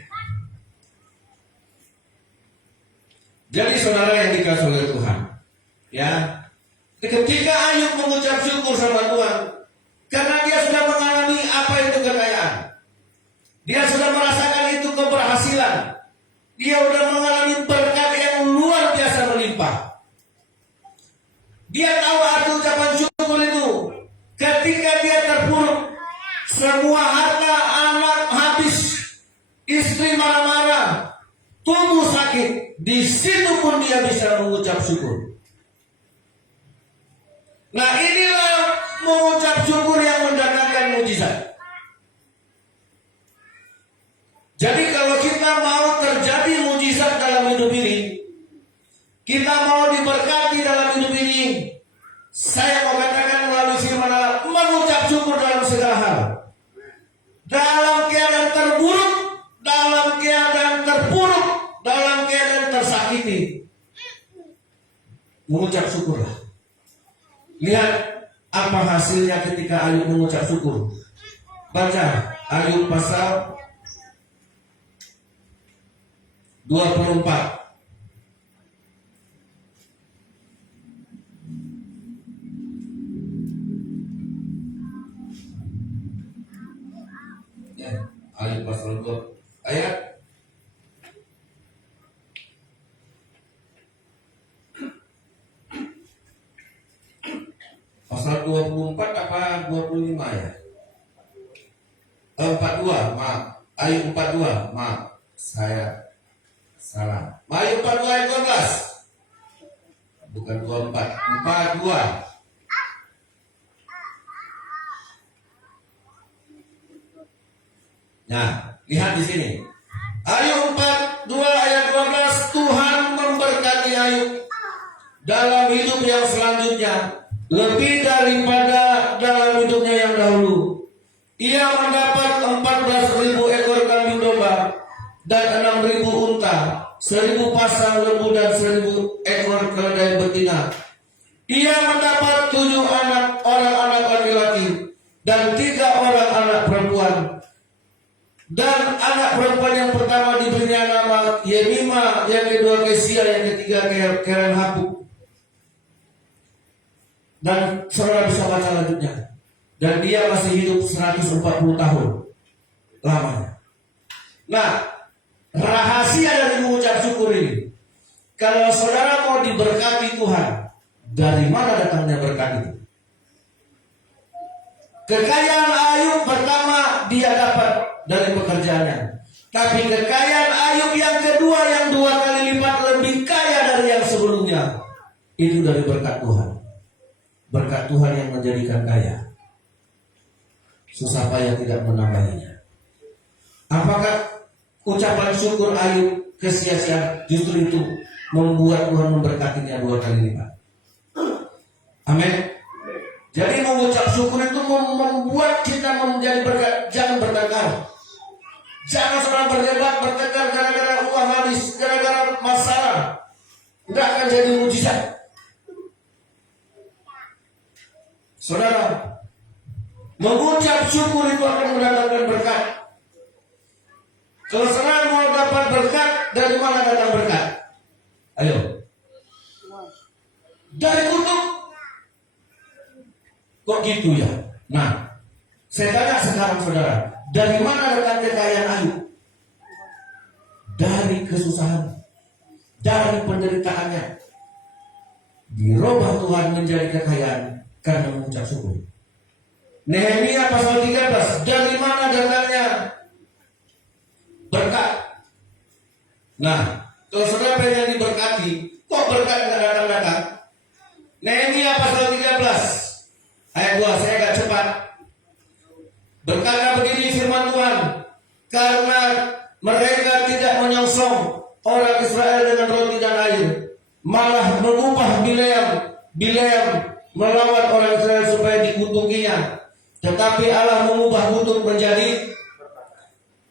Jadi saudara yang dikasih oleh Tuhan, ya, ketika Ayub mengucap syukur sama Tuhan, karena dia sudah mengalami apa itu kekayaan, dia sudah merasakan itu keberhasilan, dia sudah mengalami berkat yang luar biasa melimpah. Dia tahu arti ucapan syukur itu. Ketika dia terpuruk, semua harta anak habis, istri marah-marah, tubuh sakit, di situ pun dia bisa mengucap syukur. Nah, inilah mengucap syukur yang mendatangkan mujizat. Jadi kalau kita mau terjadi mujizat dalam hidup ini, kita mau diberkati dalam hidup ini, saya mau katakan melalui firman Allah, mengucap syukur dalam segala hal. Dalam keadaan terburuk, dalam keadaan terpuruk, dalam keadaan tersakiti, mengucap syukurlah. Lihat apa hasilnya ketika Ayub mengucap syukur. Baca Ayub pasal 24. Ayub pasal 2 ayat pasal 24 apa 25 ya? 42, maaf. Ayub 42, maaf. Saya salah. Ayub 42 ayat 12. Bukan 24, 42. Nah, lihat di sini. Ayub 42 ayat 12, Tuhan memberkati Ayub dalam hidup yang selanjutnya lebih daripada dalam hidupnya yang dahulu. Ia mendapat 14.000 ekor kambing domba dan 6.000 unta, 1.000 pasang lembu dan 1.000 ekor keledai betina. Ia mendapat 7 orang anak laki-laki dan 3 orang anak perempuan. Dan anak perempuan yang pertama diberinya nama Yemima, yang kedua Kesia, yang ketiga Keren Hapuk. Dan saudara bisa baca lanjutnya. Dan dia masih hidup 140 tahun lamanya. Nah, rahasia dari mengucap syukur ini, kalau saudara mau diberkati Tuhan, dari mana datangnya berkat itu? Kekayaan Ayub pertama dia dapat dari pekerjaannya. Tapi kekayaan Ayub yang kedua, yang 2 kali lipat lebih kaya dari yang sebelumnya, itu dari berkat Tuhan. Berkat Tuhan yang menjadikan kaya. Susah payah tidak menambahinya. Apakah ucapan syukur Ayub kesia-sia? Justru itu membuat Tuhan memberkatinya 2 kali lipat. Amin. Jadi mengucap syukur itu membuat kita menjadi berkat. Jangan bertengkar. Jangan seorang bertengkar gara-gara uang habis, gara-gara masalah. Tidak akan jadi mujizat. Saudara, mengucap syukur itu akan mendatangkan berkat. Kalau saudara mau dapat berkat, dari mana datang berkat? Ayo. Dari kutuk. Kok gitu ya? Nah, saya tanya sekarang saudara, dari mana datang kekayaan Ayub? Dari kesusahan, dari penderitaannya. Dirubah Tuhan menjadi kekayaan karena mengucap syukur. Nehemia pasal 13, dari mana datangnya berkat? Nah, kalau saudara pengen diberkati, kok berkat tidak datang-datang? Nehemia pasal 13 ayat 2, saya agak cepat. Berkata begini firman Tuhan, karena mereka tidak menyongsong orang Israel dengan roti dan air, malah mengubah Bileam melawan orang Israel supaya dikutukinya. Tetapi Allah mengubah kutuk menjadi,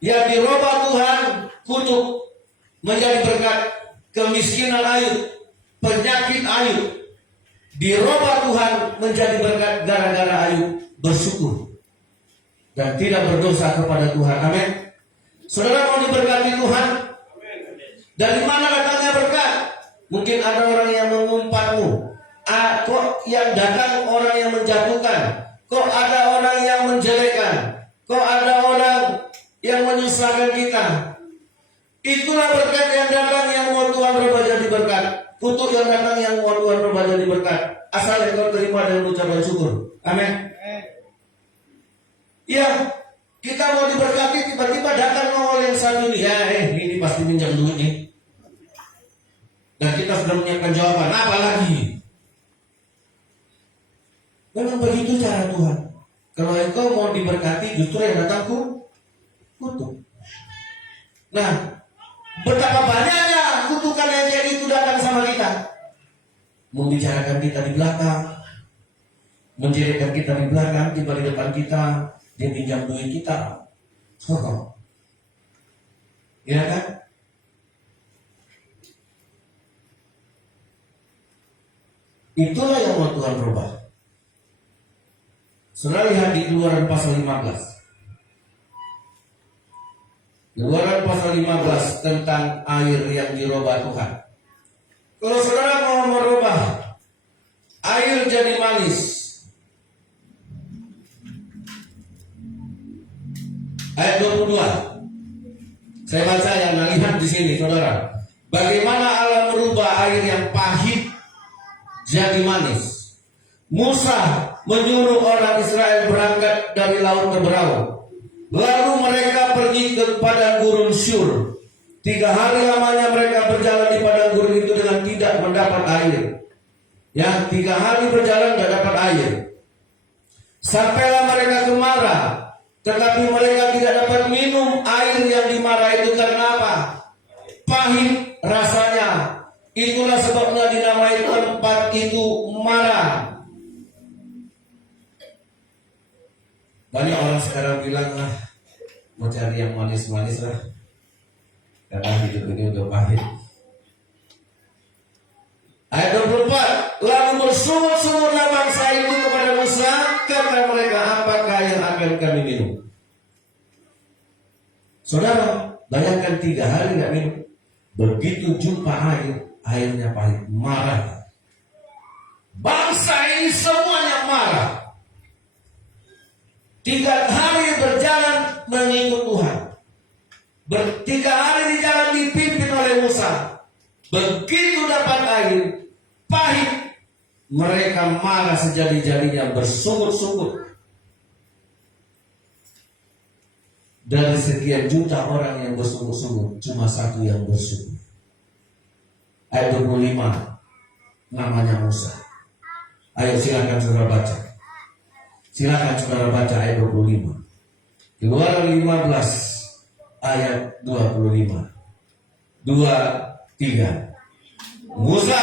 ya, dirubah Tuhan kutuk menjadi berkat. Kemiskinan Ayub, penyakit Ayub, dirubah Tuhan menjadi berkat gara-gara Ayub bersyukur dan tidak berdosa kepada Tuhan. Amin. Saudara mau diberkati Tuhan? Dari mana datangnya berkat? Mungkin ada orang yang mengumpanmu. Kok yang datang orang yang menjatuhkan? Kok ada orang yang menjelekkan? Kok ada orang yang menyusahkan kita? Itulah berkat yang datang yang mau Tuhan rubah jadi berkat. Kutuk yang datang yang mau Tuhan rubah jadi berkat. Asal yang kau terima dan ucapan syukur. Amin. Ya, kita mau diberkati, tiba-tiba datang nongol yang satu ini. Ya, ini pasti minjam duit nih. Dan kita sudah menyiapkan jawaban. Apa lagi? Memang begitu cara Tuhan. Kalau engkau mau diberkati, justru yang datang kutuk. Nah, betapa banyaknya kutukan yang jadi itu datang sama kita. Membicarakan kita di belakang, menjelekkan kita di belakang, tiba di depan kita, dia pinjam duit kita. Ya kan? Itulah yang mau Tuhan berubah. Saudara lihat di Keluaran pasal 15. Keluaran pasal 15 tentang air yang dirubah Tuhan. Kalau saudara mau merubah air jadi manis, ayat 22. Saya baca yang lihat di sini, saudara. Bagaimana Allah merubah air yang pahit jadi manis. Musa menyuruh orang Israel berangkat dari laut Teberau. Lalu mereka pergi ke padang gurun Syur. 3 hari lamanya mereka berjalan di padang gurun itu dengan tidak mendapat air. Yang 3 hari berjalan tidak dapat air. Sampailah mereka ke Mara, tetapi mereka tidak dapat minum air yang di Mara itu karena apa? Pahit rasanya. Itulah sebabnya dinamai tempat itu Mara. Banyak orang sekarang bilang mau cari yang manis-manis lah, karena hidup ini udah pahit. Ayat 24. Lalu bersungut-sungutlah bangsa itu kepada Musa, kata mereka, apakah yang akan kami minum? Saudara, bayangkan 3 hari nggak minum. Begitu jumpa air, airnya pahit, marah. Bangsa ini semuanya marah. 3 hari berjalan mengikut Tuhan. 3 hari di jalan dipimpin oleh Musa. Begitu dapat air pahit, mereka marah sejadi-jadinya, bersungut-sungut. Dari sekian juta orang yang bersungut-sungut, cuma 1 yang bersyukur. Ayat 25, namanya Musa. Ayo silakan saudara baca. Silakan saudara baca ayat 25. Keluaran 15 ayat 25. 2, 3. Musa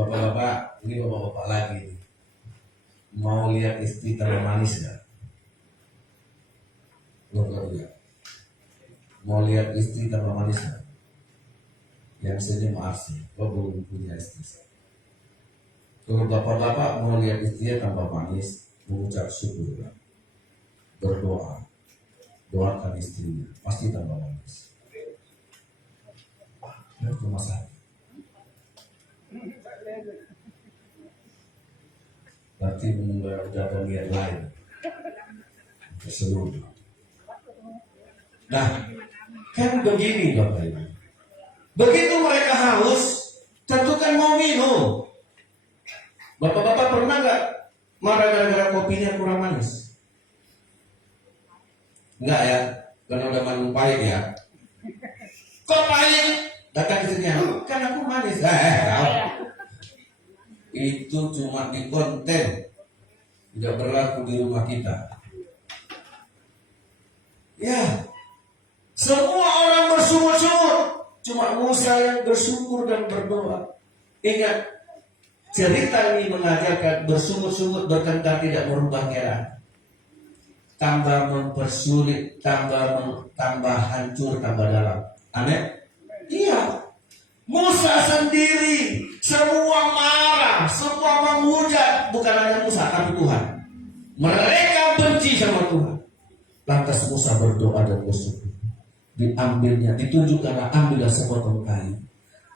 Bapak-bapak, ini bapak-bapak lagi nih. Mau lihat istri terlalu manis gak? Mau lihat istri terlalu manis gak? Yang senyum asli, kok belum punya istri? Kalau bapak-bapak mau lihat istrinya tambah manis, mengucap syukur, berdoa, doakan istrinya, pasti tambah manis. Itu masalah. Berarti udah ada niat lain seluruh. Nah, kan begini Bapak Ibu. Begitu mereka haus, tentu kan mau minum. Bapak-bapak pernah nggak marah gara-gara kopinya kurang manis? Enggak ya, karena udah minum pahit ya. Kok pahit? Datang istrinya, kan aku manis. Itu cuma di konten, tidak berlaku di rumah kita. Ya, semua orang bersungut-sungut, cuma Musa yang bersyukur dan berdoa. Ingat, Cerita ini mengajarkan bersungut-sungut bertengkar tidak merubah keadaan. Tambah mempersulit, tambah hancur, tambah dalam. Amin. Iya. Musa sendiri semua marah, semua menghujat, bukan hanya Musa tapi Tuhan. Mereka benci sama Tuhan. Lantas Musa berdoa dan bersyukur. Diambilnya, ditunjukkanlah, ambillah sepotong kayu,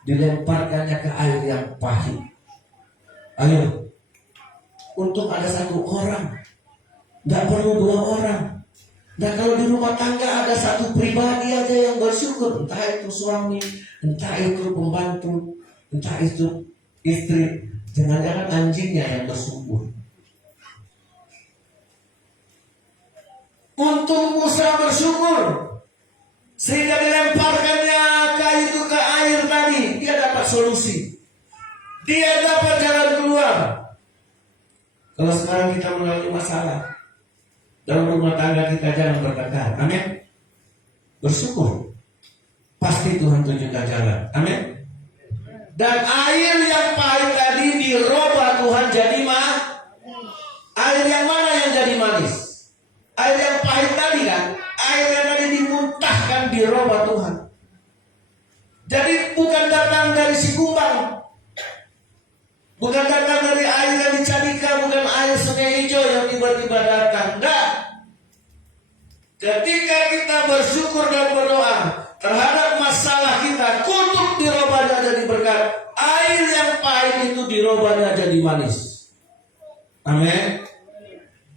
dilemparkannya ke air yang pahit. Ayo, untuk ada satu orang, nggak perlu dua orang. Dan kalau di rumah tangga ada satu pribadi aja yang bersyukur, entah itu suami, entah itu pembantu, entah itu istri, jangan-jangan anjingnya yang bersyukur. Untuk Musa bersyukur, sehingga dilemparkannya kayu itu ke air tadi, dia dapat solusi. Dia dapat jalan keluar. Kalau sekarang kita mengalami masalah dalam rumah tangga kita, jangan bertengkar. Amin. Bersyukur. Pasti Tuhan tunjukkan jalan. Amin. Dan air yang pahit tadi dirubah Tuhan jadi air yang mana yang jadi manis? Air yang pahit tadi kan? Air yang tadi dimuntahkan dirubah Tuhan. Jadi bukan datang dari si kumbang, bukan datang dari air yang dicadika, bukan air sungai hijau yang tiba-tiba datang. Enggak. Ketika kita bersyukur dan berdoa terhadap masalah kita, kutuk dirubahnya jadi berkat. Air yang pahit itu dirubahnya jadi manis. Amin.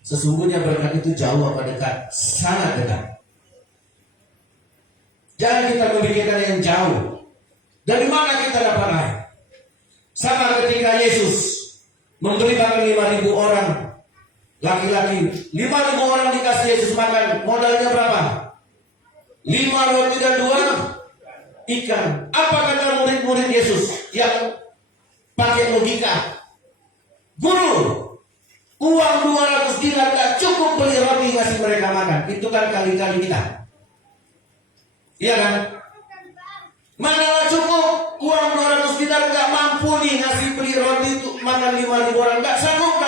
Sesungguhnya berkat itu jauh apa dekat? Sangat dekat. Jangan kita memikirkan yang jauh. Dari mana kita dapat air? Sama ketika Yesus memberi makan 5.000 orang laki-laki, 5.000 orang dikasih Yesus makan, modalnya berapa? 5 roti dan 2 ikan. Apa kata murid-murid Yesus yang pakai logika? Guru, uang 200 dinar tak cukup beli roti ngasih mereka makan. Itu kan kali-kali kita. Iya kan? Mana cukup uang 200 dinar, gak mampu nih ngasih beli roti itu makan 5.000 orang. Gak sanggup.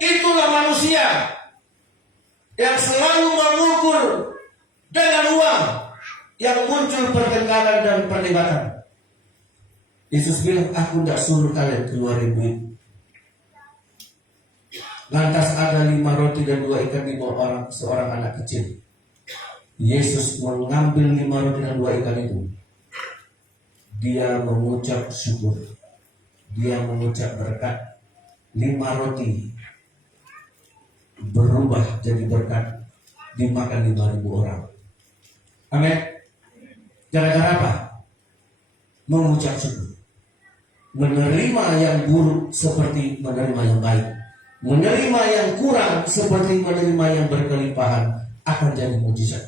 Itulah manusia yang selalu mengukur dengan uang, yang muncul pertengkaran dan perdebatan. Yesus bilang, aku tidak suruh kalian keluarin duit. Lantas ada 5 roti dan 2 ikan di bawah seorang anak kecil. Yesus mengambil 5 roti dan 2 ikan itu. Dia mengucap syukur. Dia mengucap berkat. 5 roti berubah jadi berkat, dimakan 5.000 orang. Amin. Gara-gara apa? Mengucap syukur. Menerima yang buruk seperti menerima yang baik. Menerima yang kurang seperti menerima yang berkelimpahan akan jadi mujizat.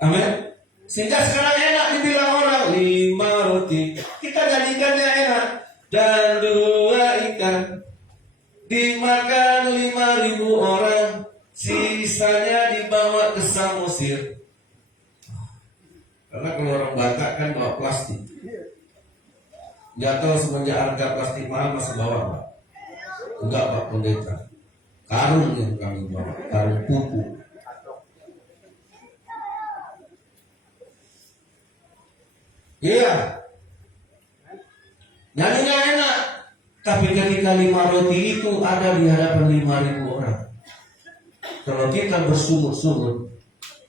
Amin. Sehingga sekarang enak dibilang orang 5 roti, kita jadikannya enak, dan 2 ikan, dimakan 5.000 orang, sisanya dibawa ke Samosir. Karena kalau orang Batak kan bawa plastik. Nggak tahu semenjak harga plastik mahal masih bawa Pak? Enggak Pak Pendeta. Karung yang kami bawa, karung pupuk. Iya. Nyanyinya enak. Tapi ketika 5 roti itu ada di hadapan 5.000 orang, kalau kita bersungut-sungut,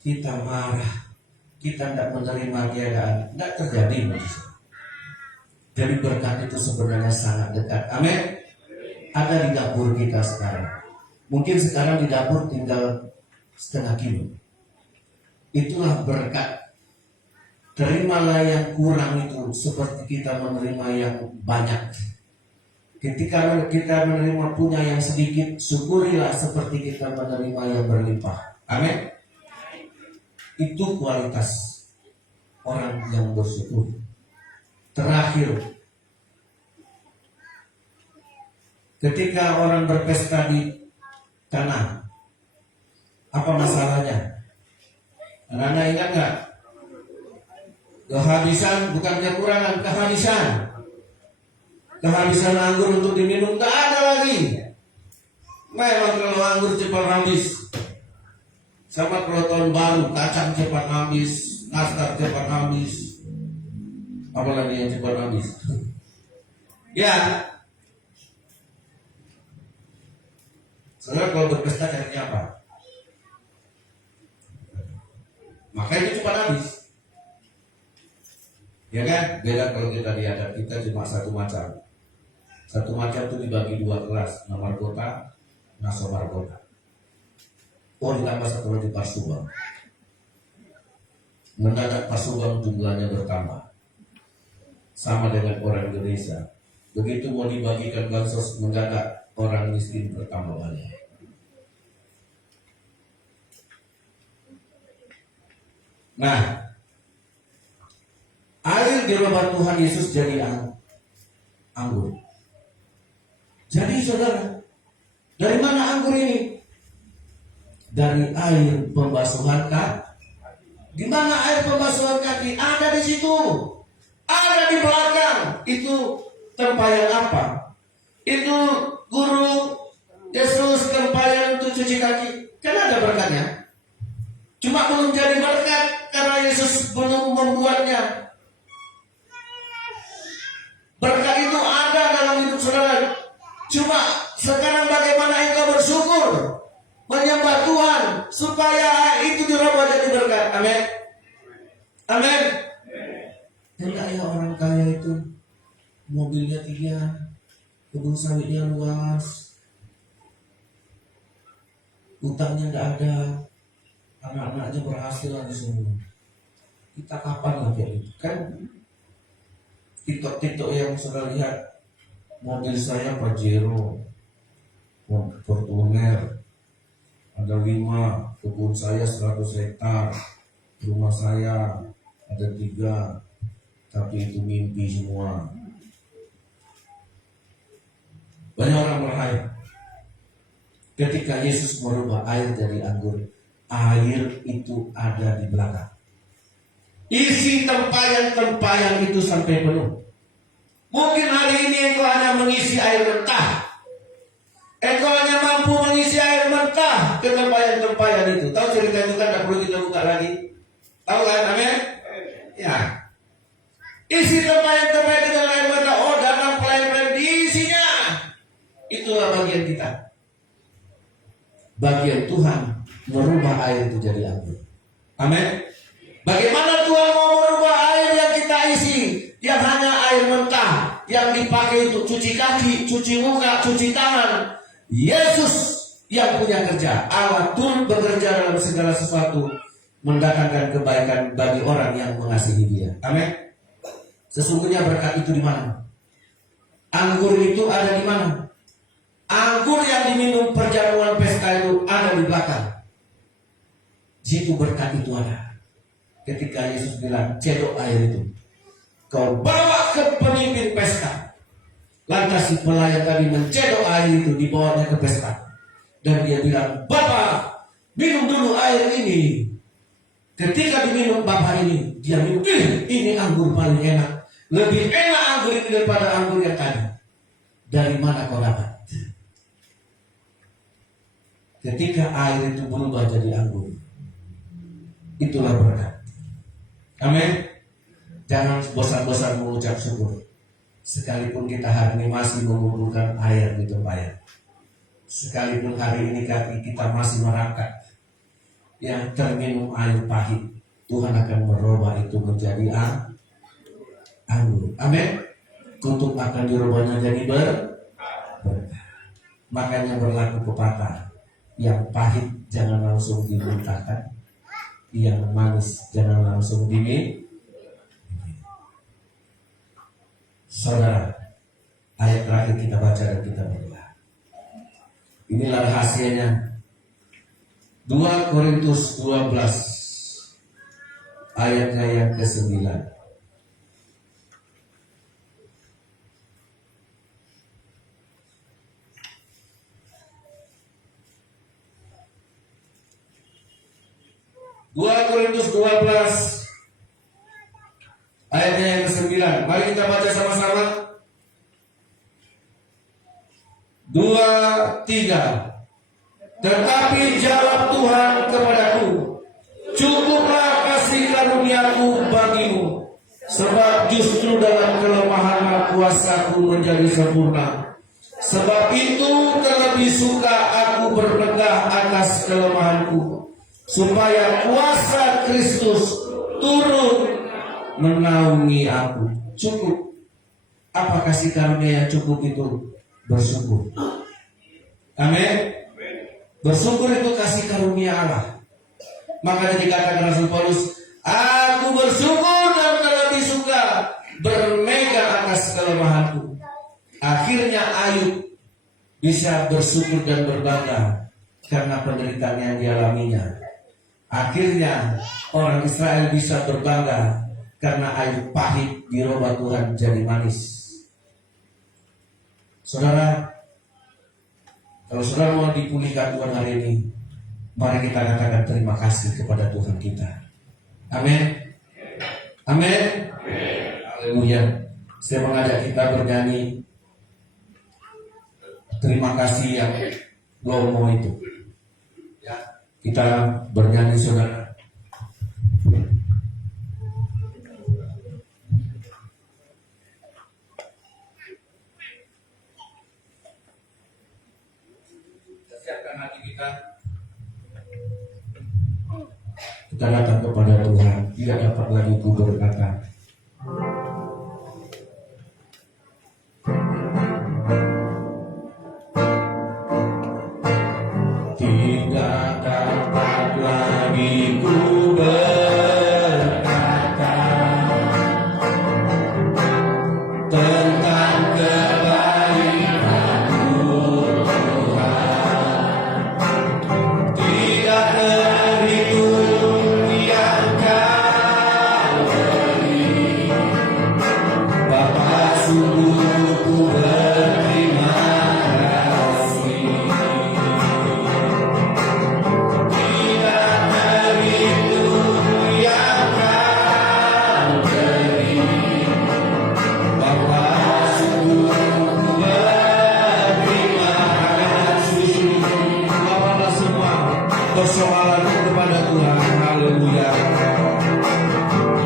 kita marah, kita tidak menerima keadaan, tidak terjadi mujizat. Jadi berkat itu sebenarnya sangat dekat. Amin. Ada di dapur kita sekarang. Mungkin sekarang di dapur tinggal setengah kilo. Itulah berkat. Terimalah yang kurang itu seperti kita menerima yang banyak. Ketika kita menerima punya yang sedikit, syukurilah seperti kita menerima yang berlimpah. Amin. Itu kualitas orang yang bersyukur. Terakhir, ketika orang berpesta di tanah, apa masalahnya? Anak-anak ingat nggak? Kehabisan, bukan kekurangan, kehabisan. kehabisan anggur untuk diminum, tak ada lagi. Memang kalau anggur cepat habis, sama kalau tahun baru kacang cepat habis, nastar cepat habis, apalagi yang cepat habis. Ya, sebenarnya kalau berpesta caranya apa? Maka itu cepat habis. Ya kan? Beda kalau kita diadap, kita cuma satu macam. Satu macam itu dibagi dua kelas, nomor kota, nasobar kota. Oh, ditambah satu lagi Parsubang. Mendadak Parsubang jumlahnya bertambah. Sama dengan orang Indonesia. Begitu mau dibagikan bansos, mendadak orang miskin bertambah banyak. Nah, air di rumah Tuhan Yesus jadi anggur. Jadi saudara, dari mana anggur ini? Dari air pembasuhan kaki. Di mana air pembasuhan kaki? Ada di situ. Ada di belakang. Itu tempayan apa? Itu guru Yesus tempayan untuk cuci kaki. Kan ada berkatnya. Cuma belum jadi berkat karena Yesus belum membuatnya. Berkat itu ada dalam hidup saudara. Cuma sekarang bagaimana engkau bersyukur, menyembah Tuhan supaya itu dirubah jadi berkat. Amin. Amin. Enggak ya, orang kaya itu mobilnya 3, kebun sawitnya luas, utangnya enggak ada, anak-anaknya berhasil lagi semua. Kita kapan lagi itu? Kan TikTok yang sudah lihat, mobil saya Pajero, Fortuner, ada 5, kebun saya 100 hektar, rumah saya ada 3, tapi itu mimpi semua. Banyak orang berhayal. Ketika Yesus merubah air jadi anggur, air itu ada di belakang. Isi tempayan-tempayan itu sampai penuh. Mungkin hari ini engkau hanya mengisi air mentah. Engkau hanya mampu mengisi air mentah ke tempayan-tempayan itu. Tahu cerita itu kan, tidak perlu kita buka lagi. Tahu kan, amin? Ya. Isi tempayan-tempayan dengan air mentah. Oh, datang pelayan-pelayan diisinya. Itulah bagian kita. Bagian Tuhan merubah air itu jadi anggur. Amin. Bagaimana Tuhan mau merubah air yang kita isi, yang hanya air mentah, yang dipakai untuk cuci kaki, cuci muka, cuci tangan. Yesus yang punya kerja. Allah turut bekerja dalam segala sesuatu, mendatangkan kebaikan bagi orang yang mengasihi Dia. Amin. Sesungguhnya berkat itu di mana? Anggur itu ada di mana? Anggur yang diminum perjamuan pesta itu ada di belakang. Situ berkat itu ada. Ketika Yesus bilang, cedok air itu, kau bawa ke pemimpin pesta. Lantas si pelayan tadi mencedok air itu, dibawanya ke pesta. Dan dia bilang, Bapak, minum dulu air ini. Ketika diminum Bapak ini, dia minum, ini anggur paling enak. Lebih enak anggur ini daripada anggur yang tadi. Dari mana kau dapat? Ketika air itu berubah jadi anggur, itulah berkat. Amin. Jangan bosan-bosan mengucap syukur. Sekalipun kita hari ini masih mengumpulkan air di tempayan, sekalipun hari ini kaki kita masih merangkak, yang terminum air pahit, Tuhan akan merubah itu menjadi anggur. Amin. Kutuk akan dirubahnya jadi berkah. Makanya berlaku pepatah, yang pahit jangan langsung dimuntahkan, yang manis jangan langsung diminum. Saudara, ayat terakhir kita baca dan kita berdoa. Inilah rahasianya. 2 Korintus 12 ayatnya yang ke-9. Korintus 12 ayatnya yang ke-9. Mari kita baca sama-sama. 2, 3. Tetapi jawab Tuhan kepadaku, cukuplah kasih karuniaku bagimu, sebab justru dalam kelemahan kuasaku menjadi sempurna. Sebab itu terlebih suka aku bermegah atas kelemahanku, supaya kuasa Kristus turut menaungi aku. Cukup. Apa kasih karunia yang cukup itu? Bersyukur. Amin. Bersyukur itu kasih karunia Allah. Makanya dikatakan Rasul Paulus, aku bersyukur dan terlebih suka bermegah atas kelemahanku. Akhirnya Ayub bisa bersyukur dan berbangga karena penderitaan yang dialaminya. Akhirnya orang Israel bisa berbangga karena Ayub pahit dirubah Tuhan jadi manis. Saudara, kalau saudara mau dipulihkan Tuhan hari ini, mari kita katakan terima kasih kepada Tuhan kita. Amin. Amin. Haleluya. Saya mengajak kita bernyanyi terima kasih yang lomo itu. Ya, kita bernyanyi saudara. Siapkan hati kita. Kita datang kepada Tuhan. Tidak dapat lagi ku berkata. Tidak dapat lagi ku berkata tentang kebaikan-Mu Tuhan. Tidak terhitung yang Kau beri, Bapa, sungguh ku berterima kasih. Tidak terhitung yang Kau beri, Bapa, sungguh ku berterima kasih. Bawalah semua persoalan kepada Tuhan. Haleluya.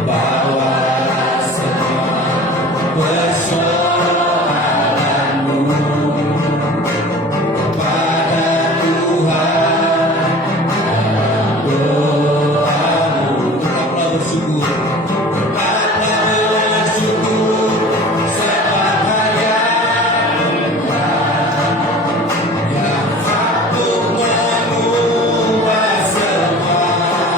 Bawalah semua persoalanmu kepada Tuhan. Doamu tetaplah bersyukur. Tetaplah bersyukur sebab hanya yang sanggup mengubah semua.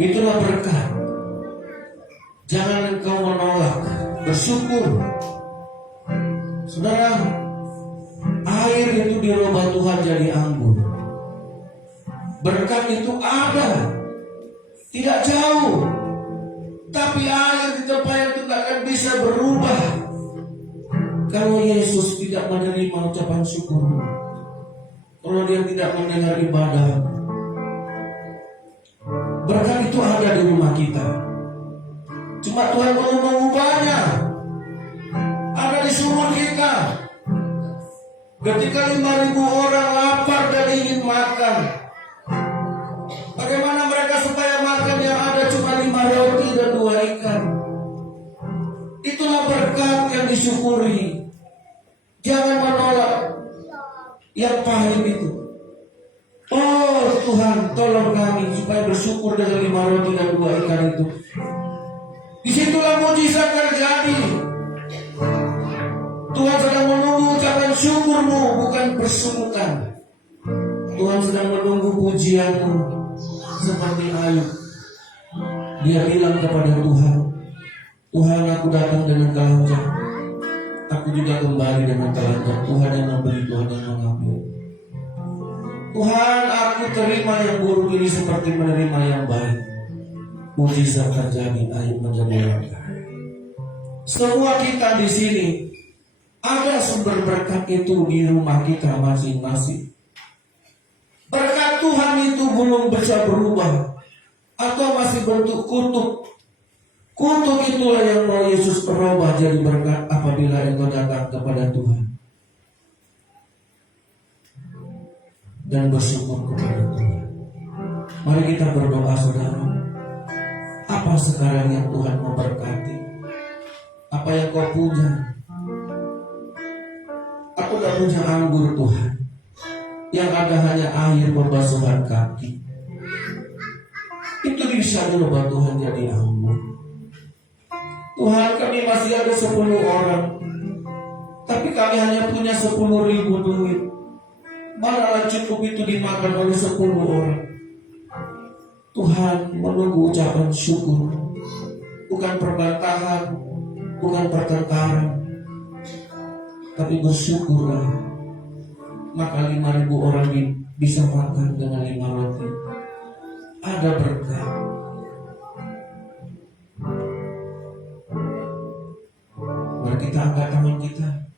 Itulah berkat. Jangan engkau menolak, bersyukur. Saudara, air itu dirubah Tuhan jadi anggur. Berkat itu ada, tidak jauh. Tapi air di tempat itu tidak akan bisa berubah kalau Yesus tidak menerima ucapan syukur. Kalau dia tidak mendengar ibadah. Berkat itu ada di rumah kita. Cuma Tuhan belum mengubahnya. Ada di sumur kita. Ketika 5.000 orang lapar dan ingin makan, bagaimana mereka supaya makan yang ada cuma 5 roti dan 2 ikan? Itulah berkat yang disyukuri. Jangan menolak yang pahit itu. Oh Tuhan, tolong kami supaya bersyukur dengan 5 roti dan 2 ikan itu. Disitulah mujizat terjadi. Tuhan sedang menunggu ucapan syukurmu, bukan persungutan. Tuhan sedang menunggu pujianmu. Seperti Ayub, dia bilang kepada Tuhan, Tuhan, aku datang dengan telanjang, aku juga kembali dengan telanjang. Tuhan yang memberi, Tuhan yang mengambil. Tuhan, aku terima yang buruk ini seperti menerima yang baik. Mujizat terjadi, Ayub menjadi orang kaya. Semua kita di sini ada sumber berkat itu di rumah kita masing-masing. Berkat Tuhan itu belum bisa berubah atau masih bentuk kutuk. Kutuk itulah yang mau Yesus berubah jadi berkat apabila engkau datang kepada Tuhan dan bersyukur kepada Tuhan. Mari kita berdoa, saudara. Apa sekarang yang Tuhan memberkati? Apa yang kau punya? Aku tak punya anggur, Tuhan. Yang ada hanya air pembasuhan kaki. Itu bisa dirubah Tuhan jadi anggur. Tuhan, kami masih ada 10 orang, tapi kami hanya punya 10.000 duit. Malah cukup itu dimakan oleh 10 orang. Tuhan menunggu ucapan syukur, bukan perbantahan, bukan pertengkaran, tapi bersyukurlah. Maka 5.000 orang bisa makan dengan 5 roti. Ada berkat. Mari kita angkat tangan kita.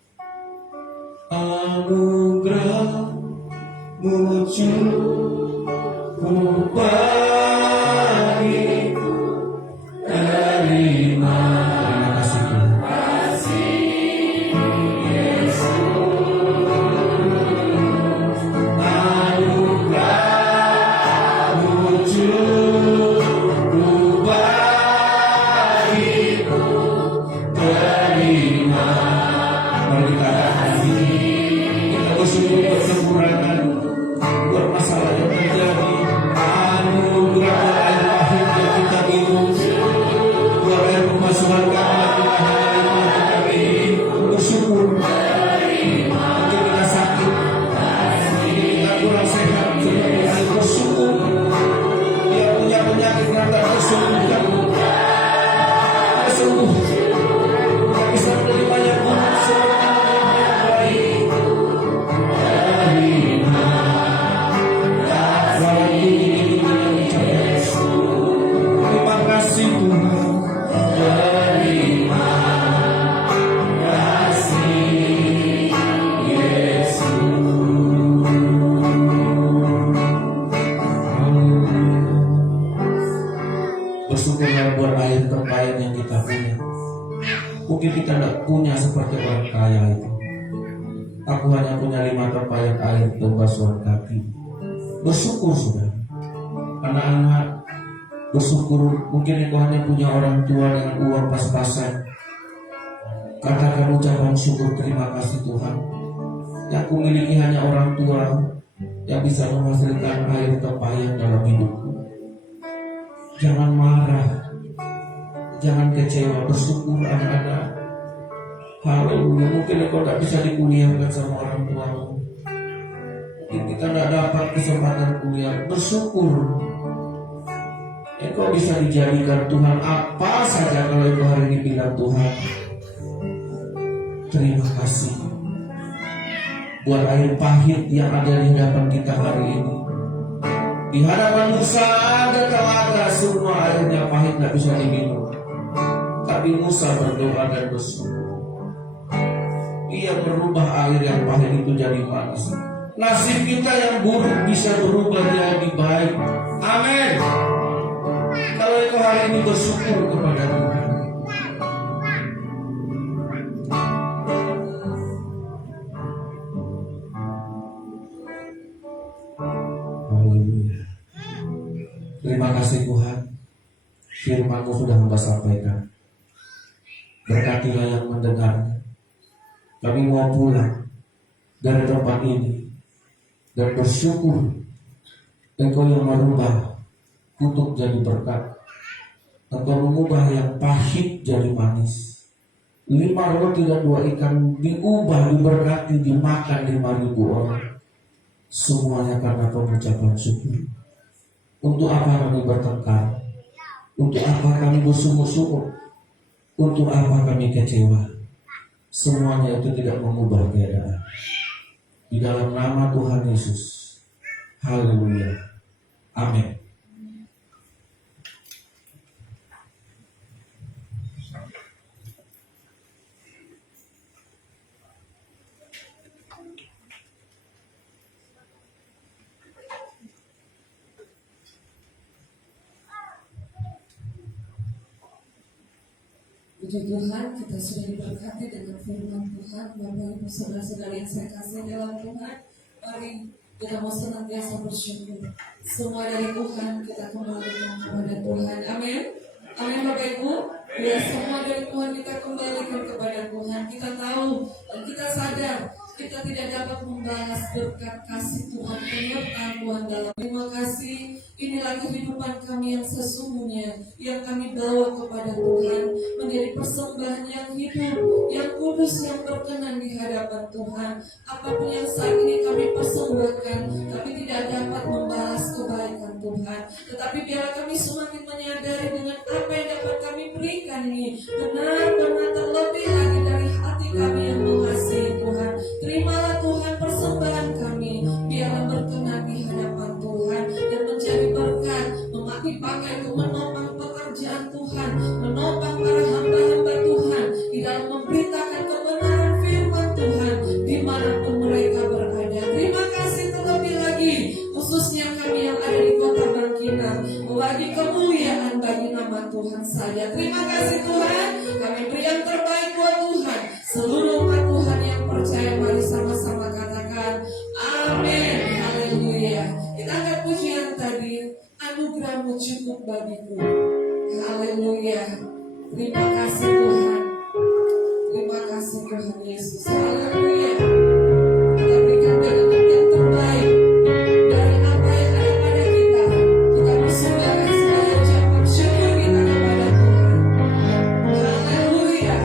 Anugerah-Mu cukup bagiku, terima. Terima kasih Tuhan. Bersyukurlah buat air terbaik yang kita punya. Mungkin kita tidak punya seperti orang kaya itu. Aku hanya punya 5 tempayan air pembasuhan kaki. Bersyukur sudah. Anak-anak, bersyukur. Mungkin engkau hanya punya orang tua dengan uang pas-pasan. Katakan ucapan syukur, terima kasih Tuhan. Yang aku miliki hanya orang tua yang bisa menghasilkan air tempayan dalam hidupku. Jangan marah, jangan kecewa, bersyukur anak-anak. Haleluya. Mungkin engkau tak bisa dikuliahkan sama orang tuamu. Mungkin kita tidak dapat kesempatan kuliah. Bersyukur. Engkau bisa dijadikan Tuhan apa saja kalau engkau hari ini bilang Tuhan, terima kasih buat air pahit yang ada di hadapan kita hari ini. Di hadapan Musa ada telaga, semua airnya pahit tidak bisa diminum. Tapi Musa berdoa dan bersyukur. Ia merubah air yang pahit itu jadi manis. Nasib kita yang buruk bisa berubah jadi baik. Amin. Kalau engkau hari ini bersyukur kepada Tuhan. Haleluya. Terima kasih Tuhan, firman-Mu sudah Hamba sampaikan. Berkatilah yang mendengarnya. Kami mau pulang dari tempat ini dan bersyukur Engkau yang merubah kutuk jadi berkat. Engkau mengubah yang pahit jadi manis. 5 roti dan 2 ikan diubah, diberkati, dimakan 5.000 orang. Semuanya karena pengucapan syukur. Untuk apa kami bertengkar? Untuk apa kami bersungguh-sungguh? Untuk apa kami kecewa? Semuanya itu tidak mengubah keadaan. Di dalam nama Tuhan Yesus. Haleluya. Amin. Puji Tuhan, kita sudah diberkati dengan firman Tuhan. Bapak Ibu saudara-saudara yang saya kasih dalam Tuhan, mari kita mau senantiasa bersyukur. Semua dari Tuhan kita kembalikan kepada Tuhan. Amin. Amin Bapak Ibu. Ya, semua dari Tuhan kita kembalikan kepada Tuhan. Kita tahu dan kita sadar kita tidak dapat membalas berkat kasih Tuhan, penyertaan Tuhan dalam. Terima kasih. Inilah kehidupan kami yang sesungguhnya, yang kami bawa kepada Tuhan, menjadi persembahan yang hidup, yang kudus, yang berkenan di hadapan Tuhan. Apapun yang saat ini kami persembahkan, kami tidak dapat membalas kebaikan Tuhan. Tetapi biar kami semakin menyadari dengan apa yang dapat kami berikan ini, benar-benar terlebih lagi dari hati kami yang mengasihi Tuhan. Terimalah Tuhan persembahan kami, biarlah berkenan di hadapan Tuhan dan menjadi berkat, dipakai untuk menopang pekerjaan Tuhan, menopang para hamba-hamba Tuhan di dalam memberitakan kebenaran firman Tuhan dimanapun mereka berada. Terima kasih terlebih lagi, khususnya kami yang ada di kota Bangkinang, membagi kemuliaan bagi nama Tuhan saja. Terima kasih Tuhan, kami beri yang terbaik buat Tuhan. Seluruh umat Tuhan yang percaya, mari sama-sama katakan amin. Haleluya. Kita angkat pujian tadi, anugerah-Mu cukup bagiku. Haleluya. Terima kasih Tuhan. Terima kasih Tuhan Yesus. Haleluya. Kita berikan dengan yang terbaik dari apa yang ada pada kita. Kita persembahkan segala ucapan syukur kita kepada Tuhan. Haleluya.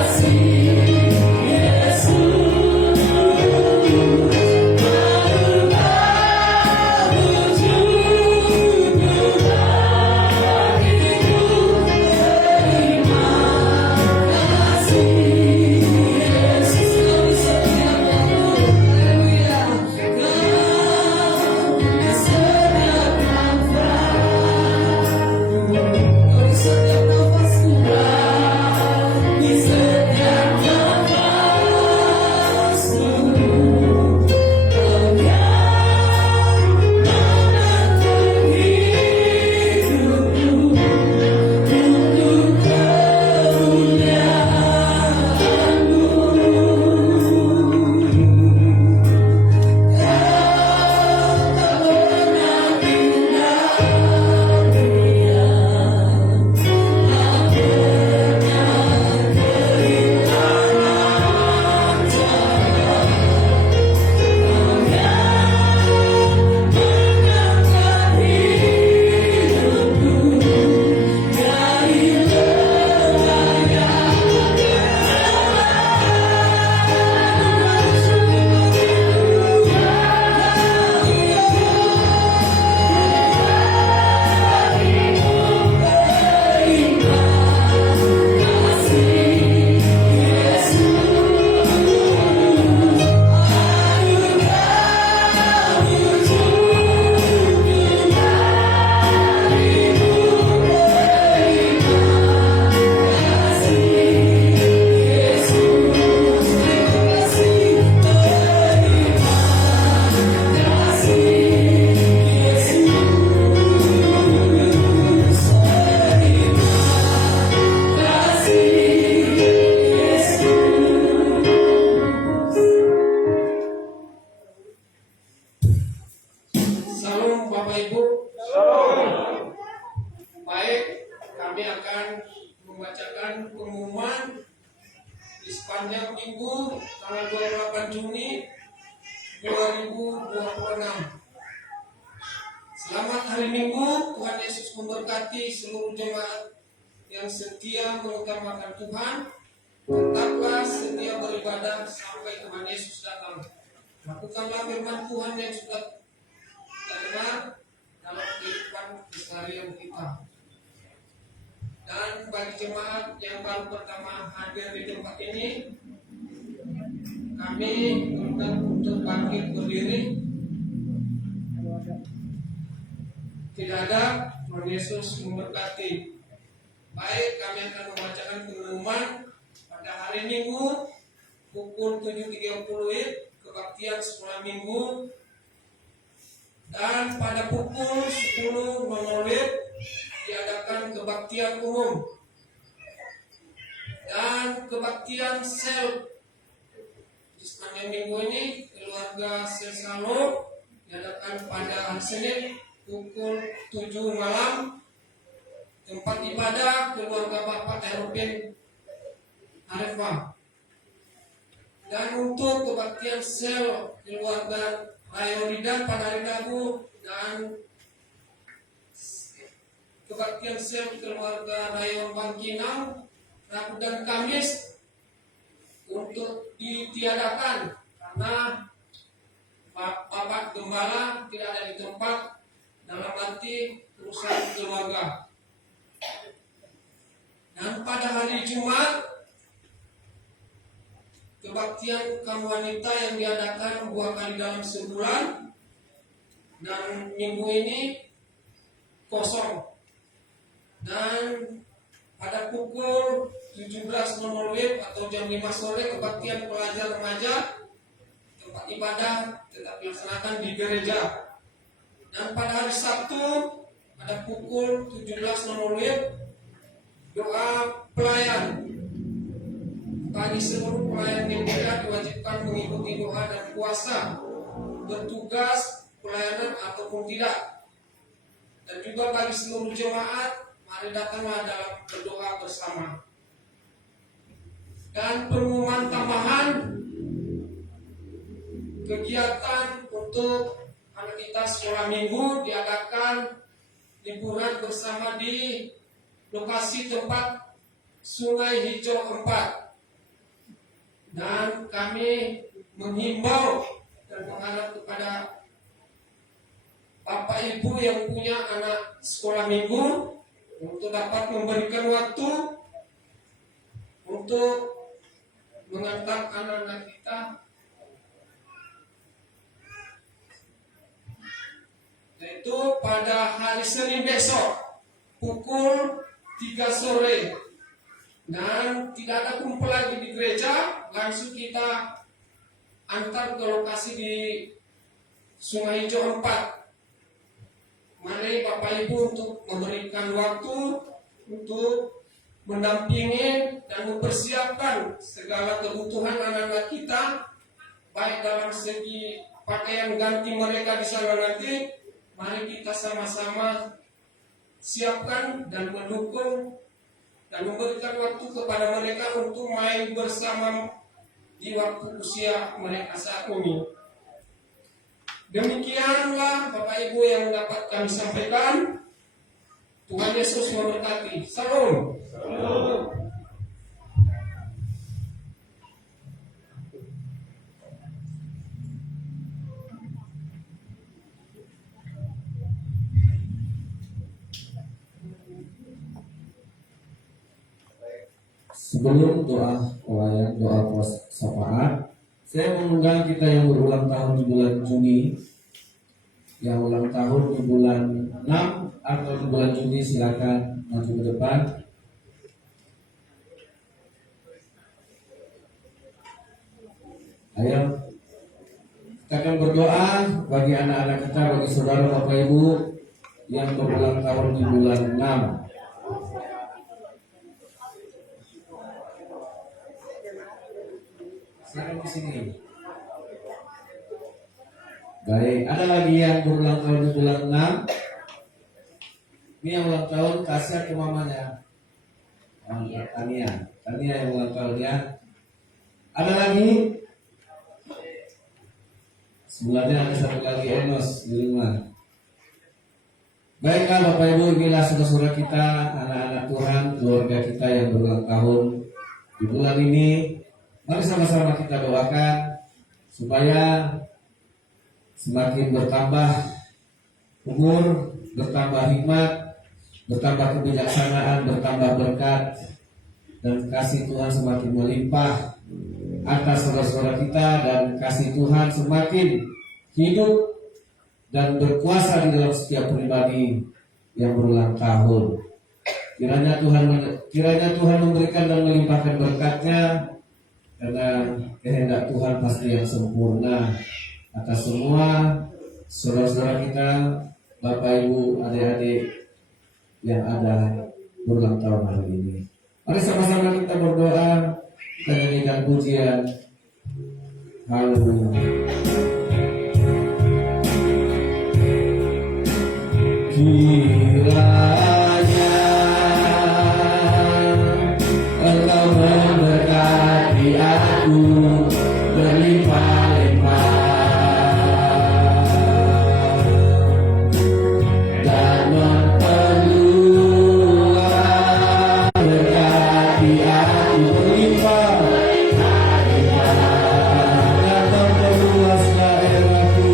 Kasih sepanjang minggu tanggal 28 Juni 2026. Selamat hari Minggu, Tuhan Yesus memberkati seluruh jemaat yang setia mengutamakan Tuhan. Tetaplah setia beribadah sampai Tuhan Yesus datang. Lakukanlah firman Tuhan yang sudah kita dengar dalam kehidupan keseharian kita. Dan bagi jemaat yang baru pertama hadir di tempat ini, kami undang untuk bangkit berdiri. Tidak ada, Tuhan Yesus memberkati. Baik, kami akan membacakan pengumuman pada hari Minggu pukul 7.30 kebaktian sekolah minggu, dan pada pukul 10.00 diadakan kebaktian umum dan kebaktian sel. Di sepanjang minggu ini keluarga Sesalo diadakan pada hari Senin pukul 7 malam. Tempat ibadah keluarga Bapak Erupin Arifah. Dan untuk kebaktian sel keluarga Rayolidan pada hari Rabu dan kebaktian sel keluarga Rayon Bangkinang Rabu dan Kamis untuk ditiadakan karena Bapak Gembala tidak ada di tempat dalam arti urusan keluarga. Dan pada hari Jumat kebaktian kaum wanita yang diadakan 2 kali dalam sebulan, dan minggu ini kosong. Dan pada pukul 17.00 atau jam 5 sore kebaktian pelajar remaja tempat ibadah tetap dilaksanakan di gereja. Dan pada hari Sabtu pada pukul 17.00 doa pelayan. Bagi seluruh pelayan yang diwajibkan mengikuti doa dan puasa, bertugas pelayanan ataupun tidak. Dan juga bagi seluruh jemaat, mari datanglah dalam berdoa bersama. Dan pengumuman tambahan kegiatan untuk anak kita sekolah minggu diadakan liburan bersama di lokasi tempat Sungai Hijau 4. Dan kami menghimbau dan mengharap kepada Bapak Ibu yang punya anak sekolah minggu untuk dapat memberikan waktu untuk mengantar anak-anak kita yaitu pada hari Senin besok pukul 3 sore. Dan tidak ada kumpul lagi di gereja, langsung kita antar ke lokasi di Sungai Hijau 4. Mari Bapak Ibu untuk memberikan waktu untuk mendampingi dan mempersiapkan segala kebutuhan anak-anak kita, baik dalam segi pakaian ganti mereka di sana nanti. Mari kita sama-sama siapkan dan mendukung dan memberikan waktu kepada mereka untuk main bersama di waktu usia mereka saat ini. Demikianlah Bapak Ibu yang dapat kami sampaikan. Tuhan Yesus memberkati. Salam. Salam. Sebelum doa pelayan, doa syafaat, saya mengundang kita yang berulang tahun di bulan Juni, yang ulang tahun di bulan 6 atau di bulan Juni, silakan maju ke depan. Ayo, kita akan berdoa bagi anak-anak kita, bagi saudara Bapak Ibu yang berulang tahun di bulan 6. Silakan di sini. Baik, ada lagi yang berulang tahun di bulan 6. Ini yang ulang tahun, kasih ke mamanya. Tania yang ulang tahun ya. Ada lagi? Sebenarnya ada satu lagi Enos di rumah. Baiklah Bapak Ibu, inilah saudara-saudara kita, anak-anak Tuhan, keluarga kita yang berulang tahun di bulan ini. Mari sama-sama kita doakan supaya semakin bertambah umur, bertambah hikmat, bertambah kebijaksanaan, bertambah berkat, dan kasih Tuhan semakin melimpah atas saudara-saudara kita, dan kasih Tuhan semakin hidup dan berkuasa di dalam setiap pribadi yang berulang tahun. Kiranya Tuhan memberikan dan melimpahkan berkat-Nya, karena kehendak Tuhan pasti yang sempurna atas semua saudara-saudara kita, Bapak Ibu, adik-adik yang ada berulang tahun hari ini. Mari sama-sama kita berdoa, kita nyanyikan pujian. Haleluya. Kiranya Engkau memberkati aku berlimpah-limpah, dan memperluas berkati aku berlimpah-limpah, dan memperluas daerahku,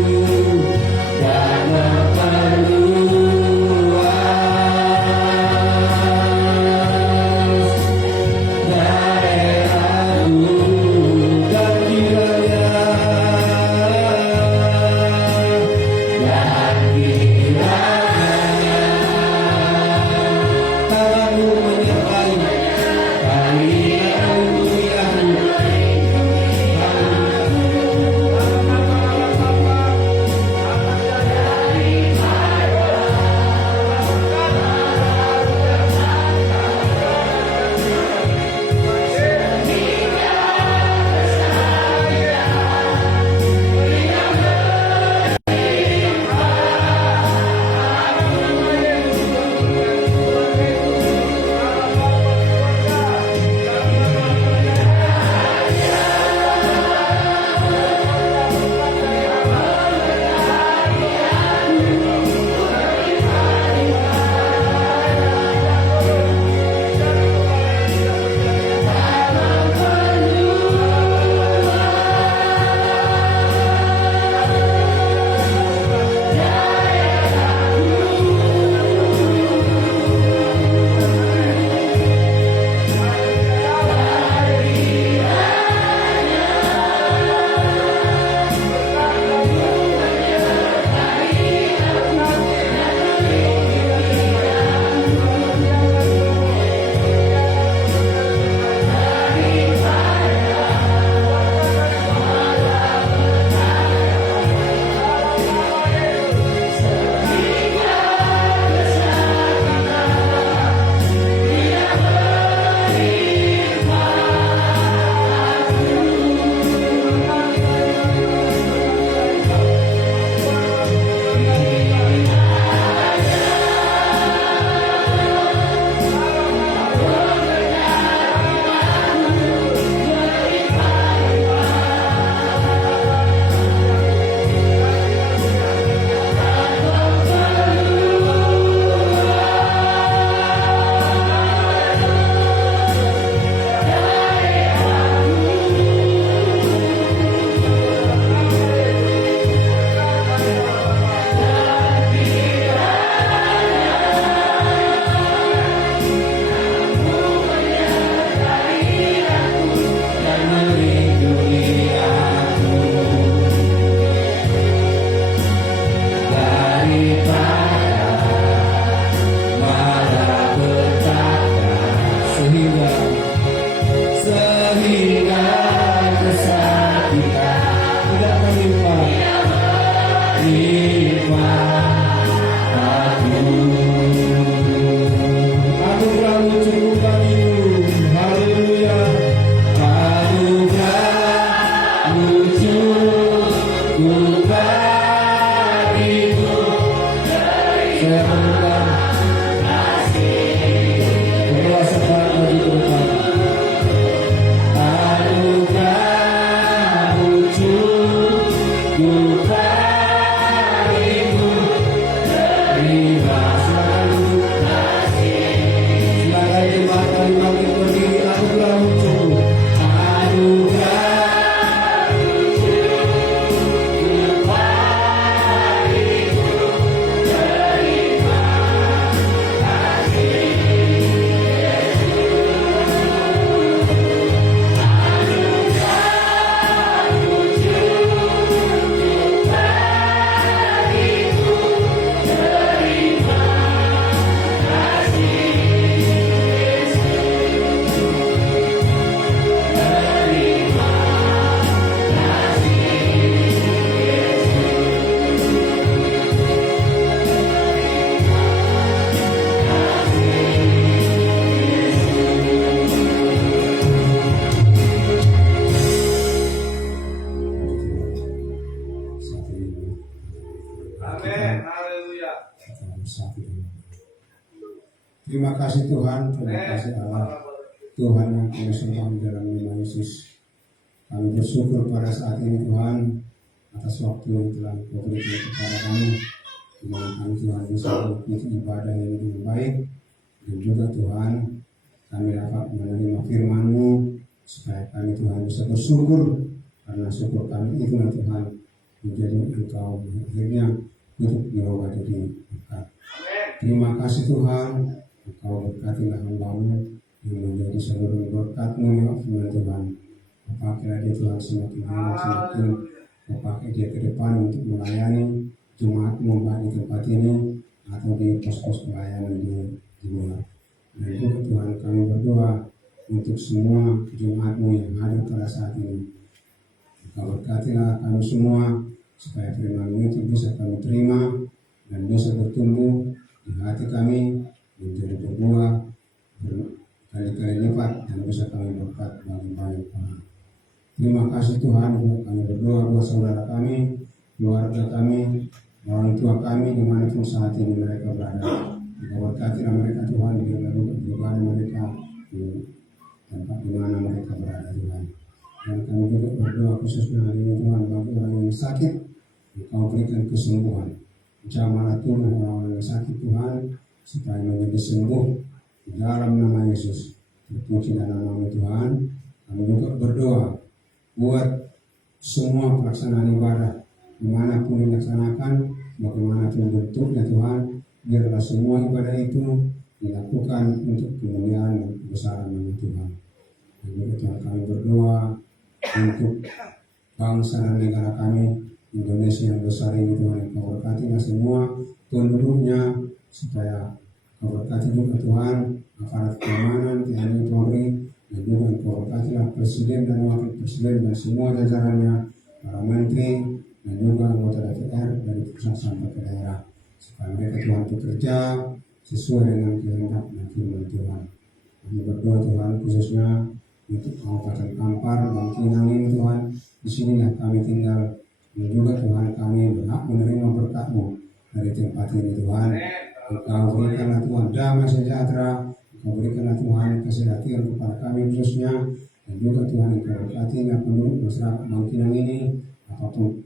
dan memperluas daerahku. Terima kasih Tuhan, terima kasih Allah, Tuhan yang kami sembah dalam nama Yesus. Kami bersyukur pada saat ini Tuhan atas waktu yang telah Kau berikan kepada kami, di mana kami Tuhan bisa mengikuti ibadah ini dengan baik, dan juga Tuhan kami dapat menerima firman-Mu supaya kami Tuhan bisa bersyukur, karena syukur kami itulah Tuhan menjadi Engkau akhirnya untuk dirubah jadi berkat. Terima kasih Tuhan, Engkau berkatilah hamba-Mu yang menjadi seluruh berkat-Mu ya Tuhan. Pakailah dia Tuhan semakin hari semakin pakai dia ke depan untuk melayani jemaat-Mu baik di tempat ini atau di pos-pos pelayanan di luar. Dan juga Tuhan kami berdoa untuk semua jemaat-Mu yang hadir pada saat ini. Engkau berkatilah kami semua supaya firman-Mu itu bisa kami terima dan bisa bertumbuh di hati kami menjadi berbuah berkali-kali lipat dan bisa kami berkat bagi banyak orang. Terima kasih Tuhan, kami berdoa buat saudara kami, keluarga kami, orang tua kami dimanapun saat ini mereka berada. Engkau berkatilah mereka Tuhan, di mana mereka di tempat di mana mereka berada Tuhan. Dan kami juga berdoa khususnya hari ini Tuhan bagi orang yang sakit, Engkau berikan kesembuhan. Jamahlah tubuh orang-orang yang sakit Tuhan, supaya menjadi sembuh di dalam nama Yesus. Terpuji dalam nama Tuhan. Kami juga berdoa buat semua pelaksanaan ibadah dimanapun dilaksanakan, bagaimanapun bentuknya Tuhan, biarlah semua ibadah itu dilakukan untuk kemuliaan dan kebesaran nama Tuhan. Dan juga Tuhan kami berdoa untuk bangsa dan negara kami Indonesia yang besar ini Tuhan, yang Kau berkatilah semua penduduknya, supaya Kau berkati juga Tuhan aparat keamanan, TNI, Polri, dan juga Kau berkatilah Presiden dan Wakil Presiden dan semua jajarannya, para menteri dan juga anggota DPR dari pusat sampai ke daerah, supaya mereka Tuhan bekerja sesuai dengan kehendak dan firman Tuhan. Kami berdoa Tuhan khususnya untuk Kabupaten Kampar dan Kinang ini Tuhan, di sinilah kami tinggal, dan juga Tuhan kami berhak menerima berkat-Mu dari tempat ini Tuhan. Engkau berikanlah Tuhan damai sejahtera, Engkau berikanlah Tuhan kesehatan kepada kami khususnya, dan juga Tuhan Engkau berkatilah penduduk masyarakat Bangkinang ini, apapun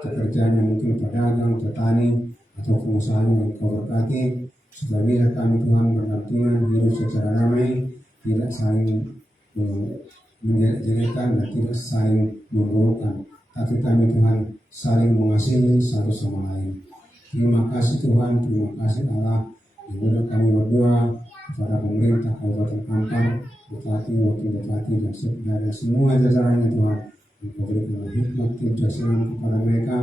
pekerjaannya, mungkin pedagang, petani, atau pengusaha yang Engkau berkati, supaya bisa kami Tuhan berdampingan hidup secara damai, tidak saling menjelek-jelekan dan tidak saling memburukkan, tapi kami Tuhan saling mengasihi satu sama lain. Terima kasih Tuhan, terima kasih Allah. Dan juga kami berdoa kepada pemerintah Kabupaten Kampar, bupati, wakil bupati, dan semua jajarannya Tuhan, Engkau berikan hikmat kebijaksanaan kepada mereka,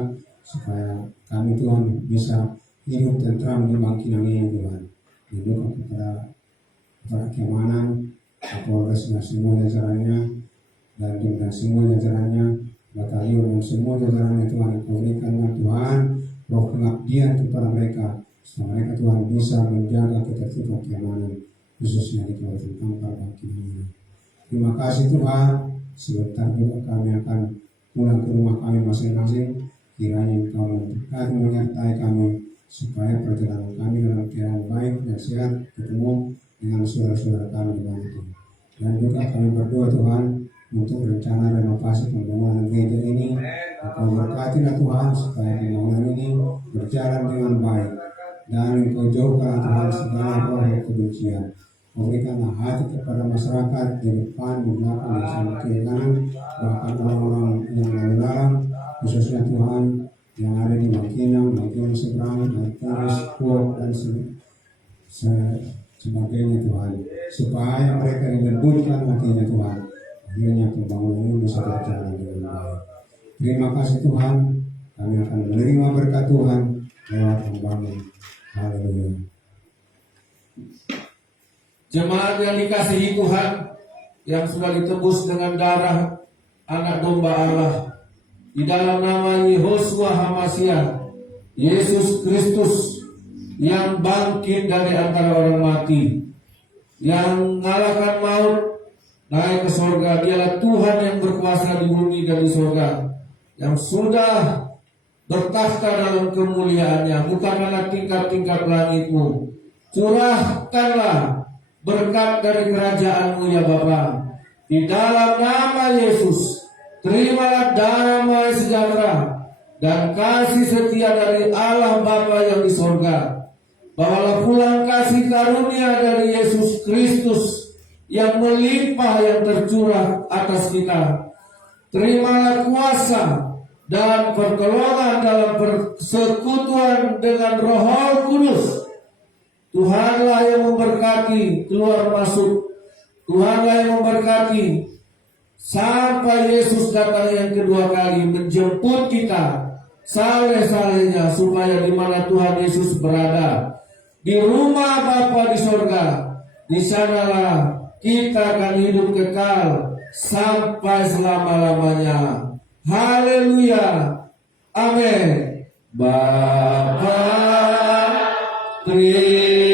supaya kami Tuhan bisa hidup tentram di Bangkinang ini Tuhan. Dan juga kepada keamanan, Kapolres dan semua jajarannya, dan semua jajarannya, batalion dan semua jajarannya Tuhan, Engkau berikanlah Tuhan roh pengabdian kepada mereka, supaya mereka Tuhan bisa menjaga ketertiban keamanan khususnya di Kabupaten Kampar Bangkinang ini. Terima kasih Tuhan. Sebentar juga kami akan pulang ke rumah kami masing-masing. Kiranya Engkau memberkati menyertai kami, supaya perjalanan kami dalam keadaan baik dan sehat, ketemu dengan saudara-saudara kami di mana itu. Dan juga kami berdoa Tuhan untuk rencana renovasi pembangunan gereja ini. Engkau berkatilah Tuhan supaya pembangunan ini berjalan dengan baik, dan Engkau jauhkan Tuhan segala roh kebencian. Memberikanlah hati kepada masyarakat di depan, di belakang, di samping kiri kanan, bahkan orang-orang yang lalu lalang, khususnya Tuhan yang ada di Bangkinang seberang, Tiris, Kuok, dan sebagainya Tuhan, supaya mereka dilembutkan hatinya Tuhan, akhirnya pembangunan ini bisa berjalan dengan baik. Terima kasih Tuhan, kami akan menerima berkat Tuhan lewat membangun. Haleluya. Jemaat yang dikasihi Tuhan, yang sudah ditebus dengan darah anak domba Allah, di dalam nama Yehoshua HaMashiach, Yesus Kristus yang bangkit dari antara orang mati, yang mengalahkan maut, naik ke surga. Dialah Tuhan yang berkuasa di bumi dan di surga, yang sudah bertakhta dalam kemuliaannya. Bukanlah tingkat-tingkat langitmu, curahkanlah berkat dari kerajaan-Mu ya Bapa. Di dalam nama Yesus, terimalah damai sejahtera dan kasih setia dari Allah Bapa yang di sorga. Bawalah pulang kasih karunia dari Yesus Kristus yang melimpah yang tercurah atas kita. Terimalah kuasa dan pertolongan dalam persekutuan dengan Roh Kudus. Tuhanlah yang memberkati keluar masuk. Tuhanlah yang memberkati sampai Yesus datang yang kedua kali menjemput kita saleh-salehnya, supaya di mana Tuhan Yesus berada, di rumah Bapa di sorga, di sanalah kita akan hidup kekal sampai selama-lamanya. Haleluya. Amin. Bapa, terima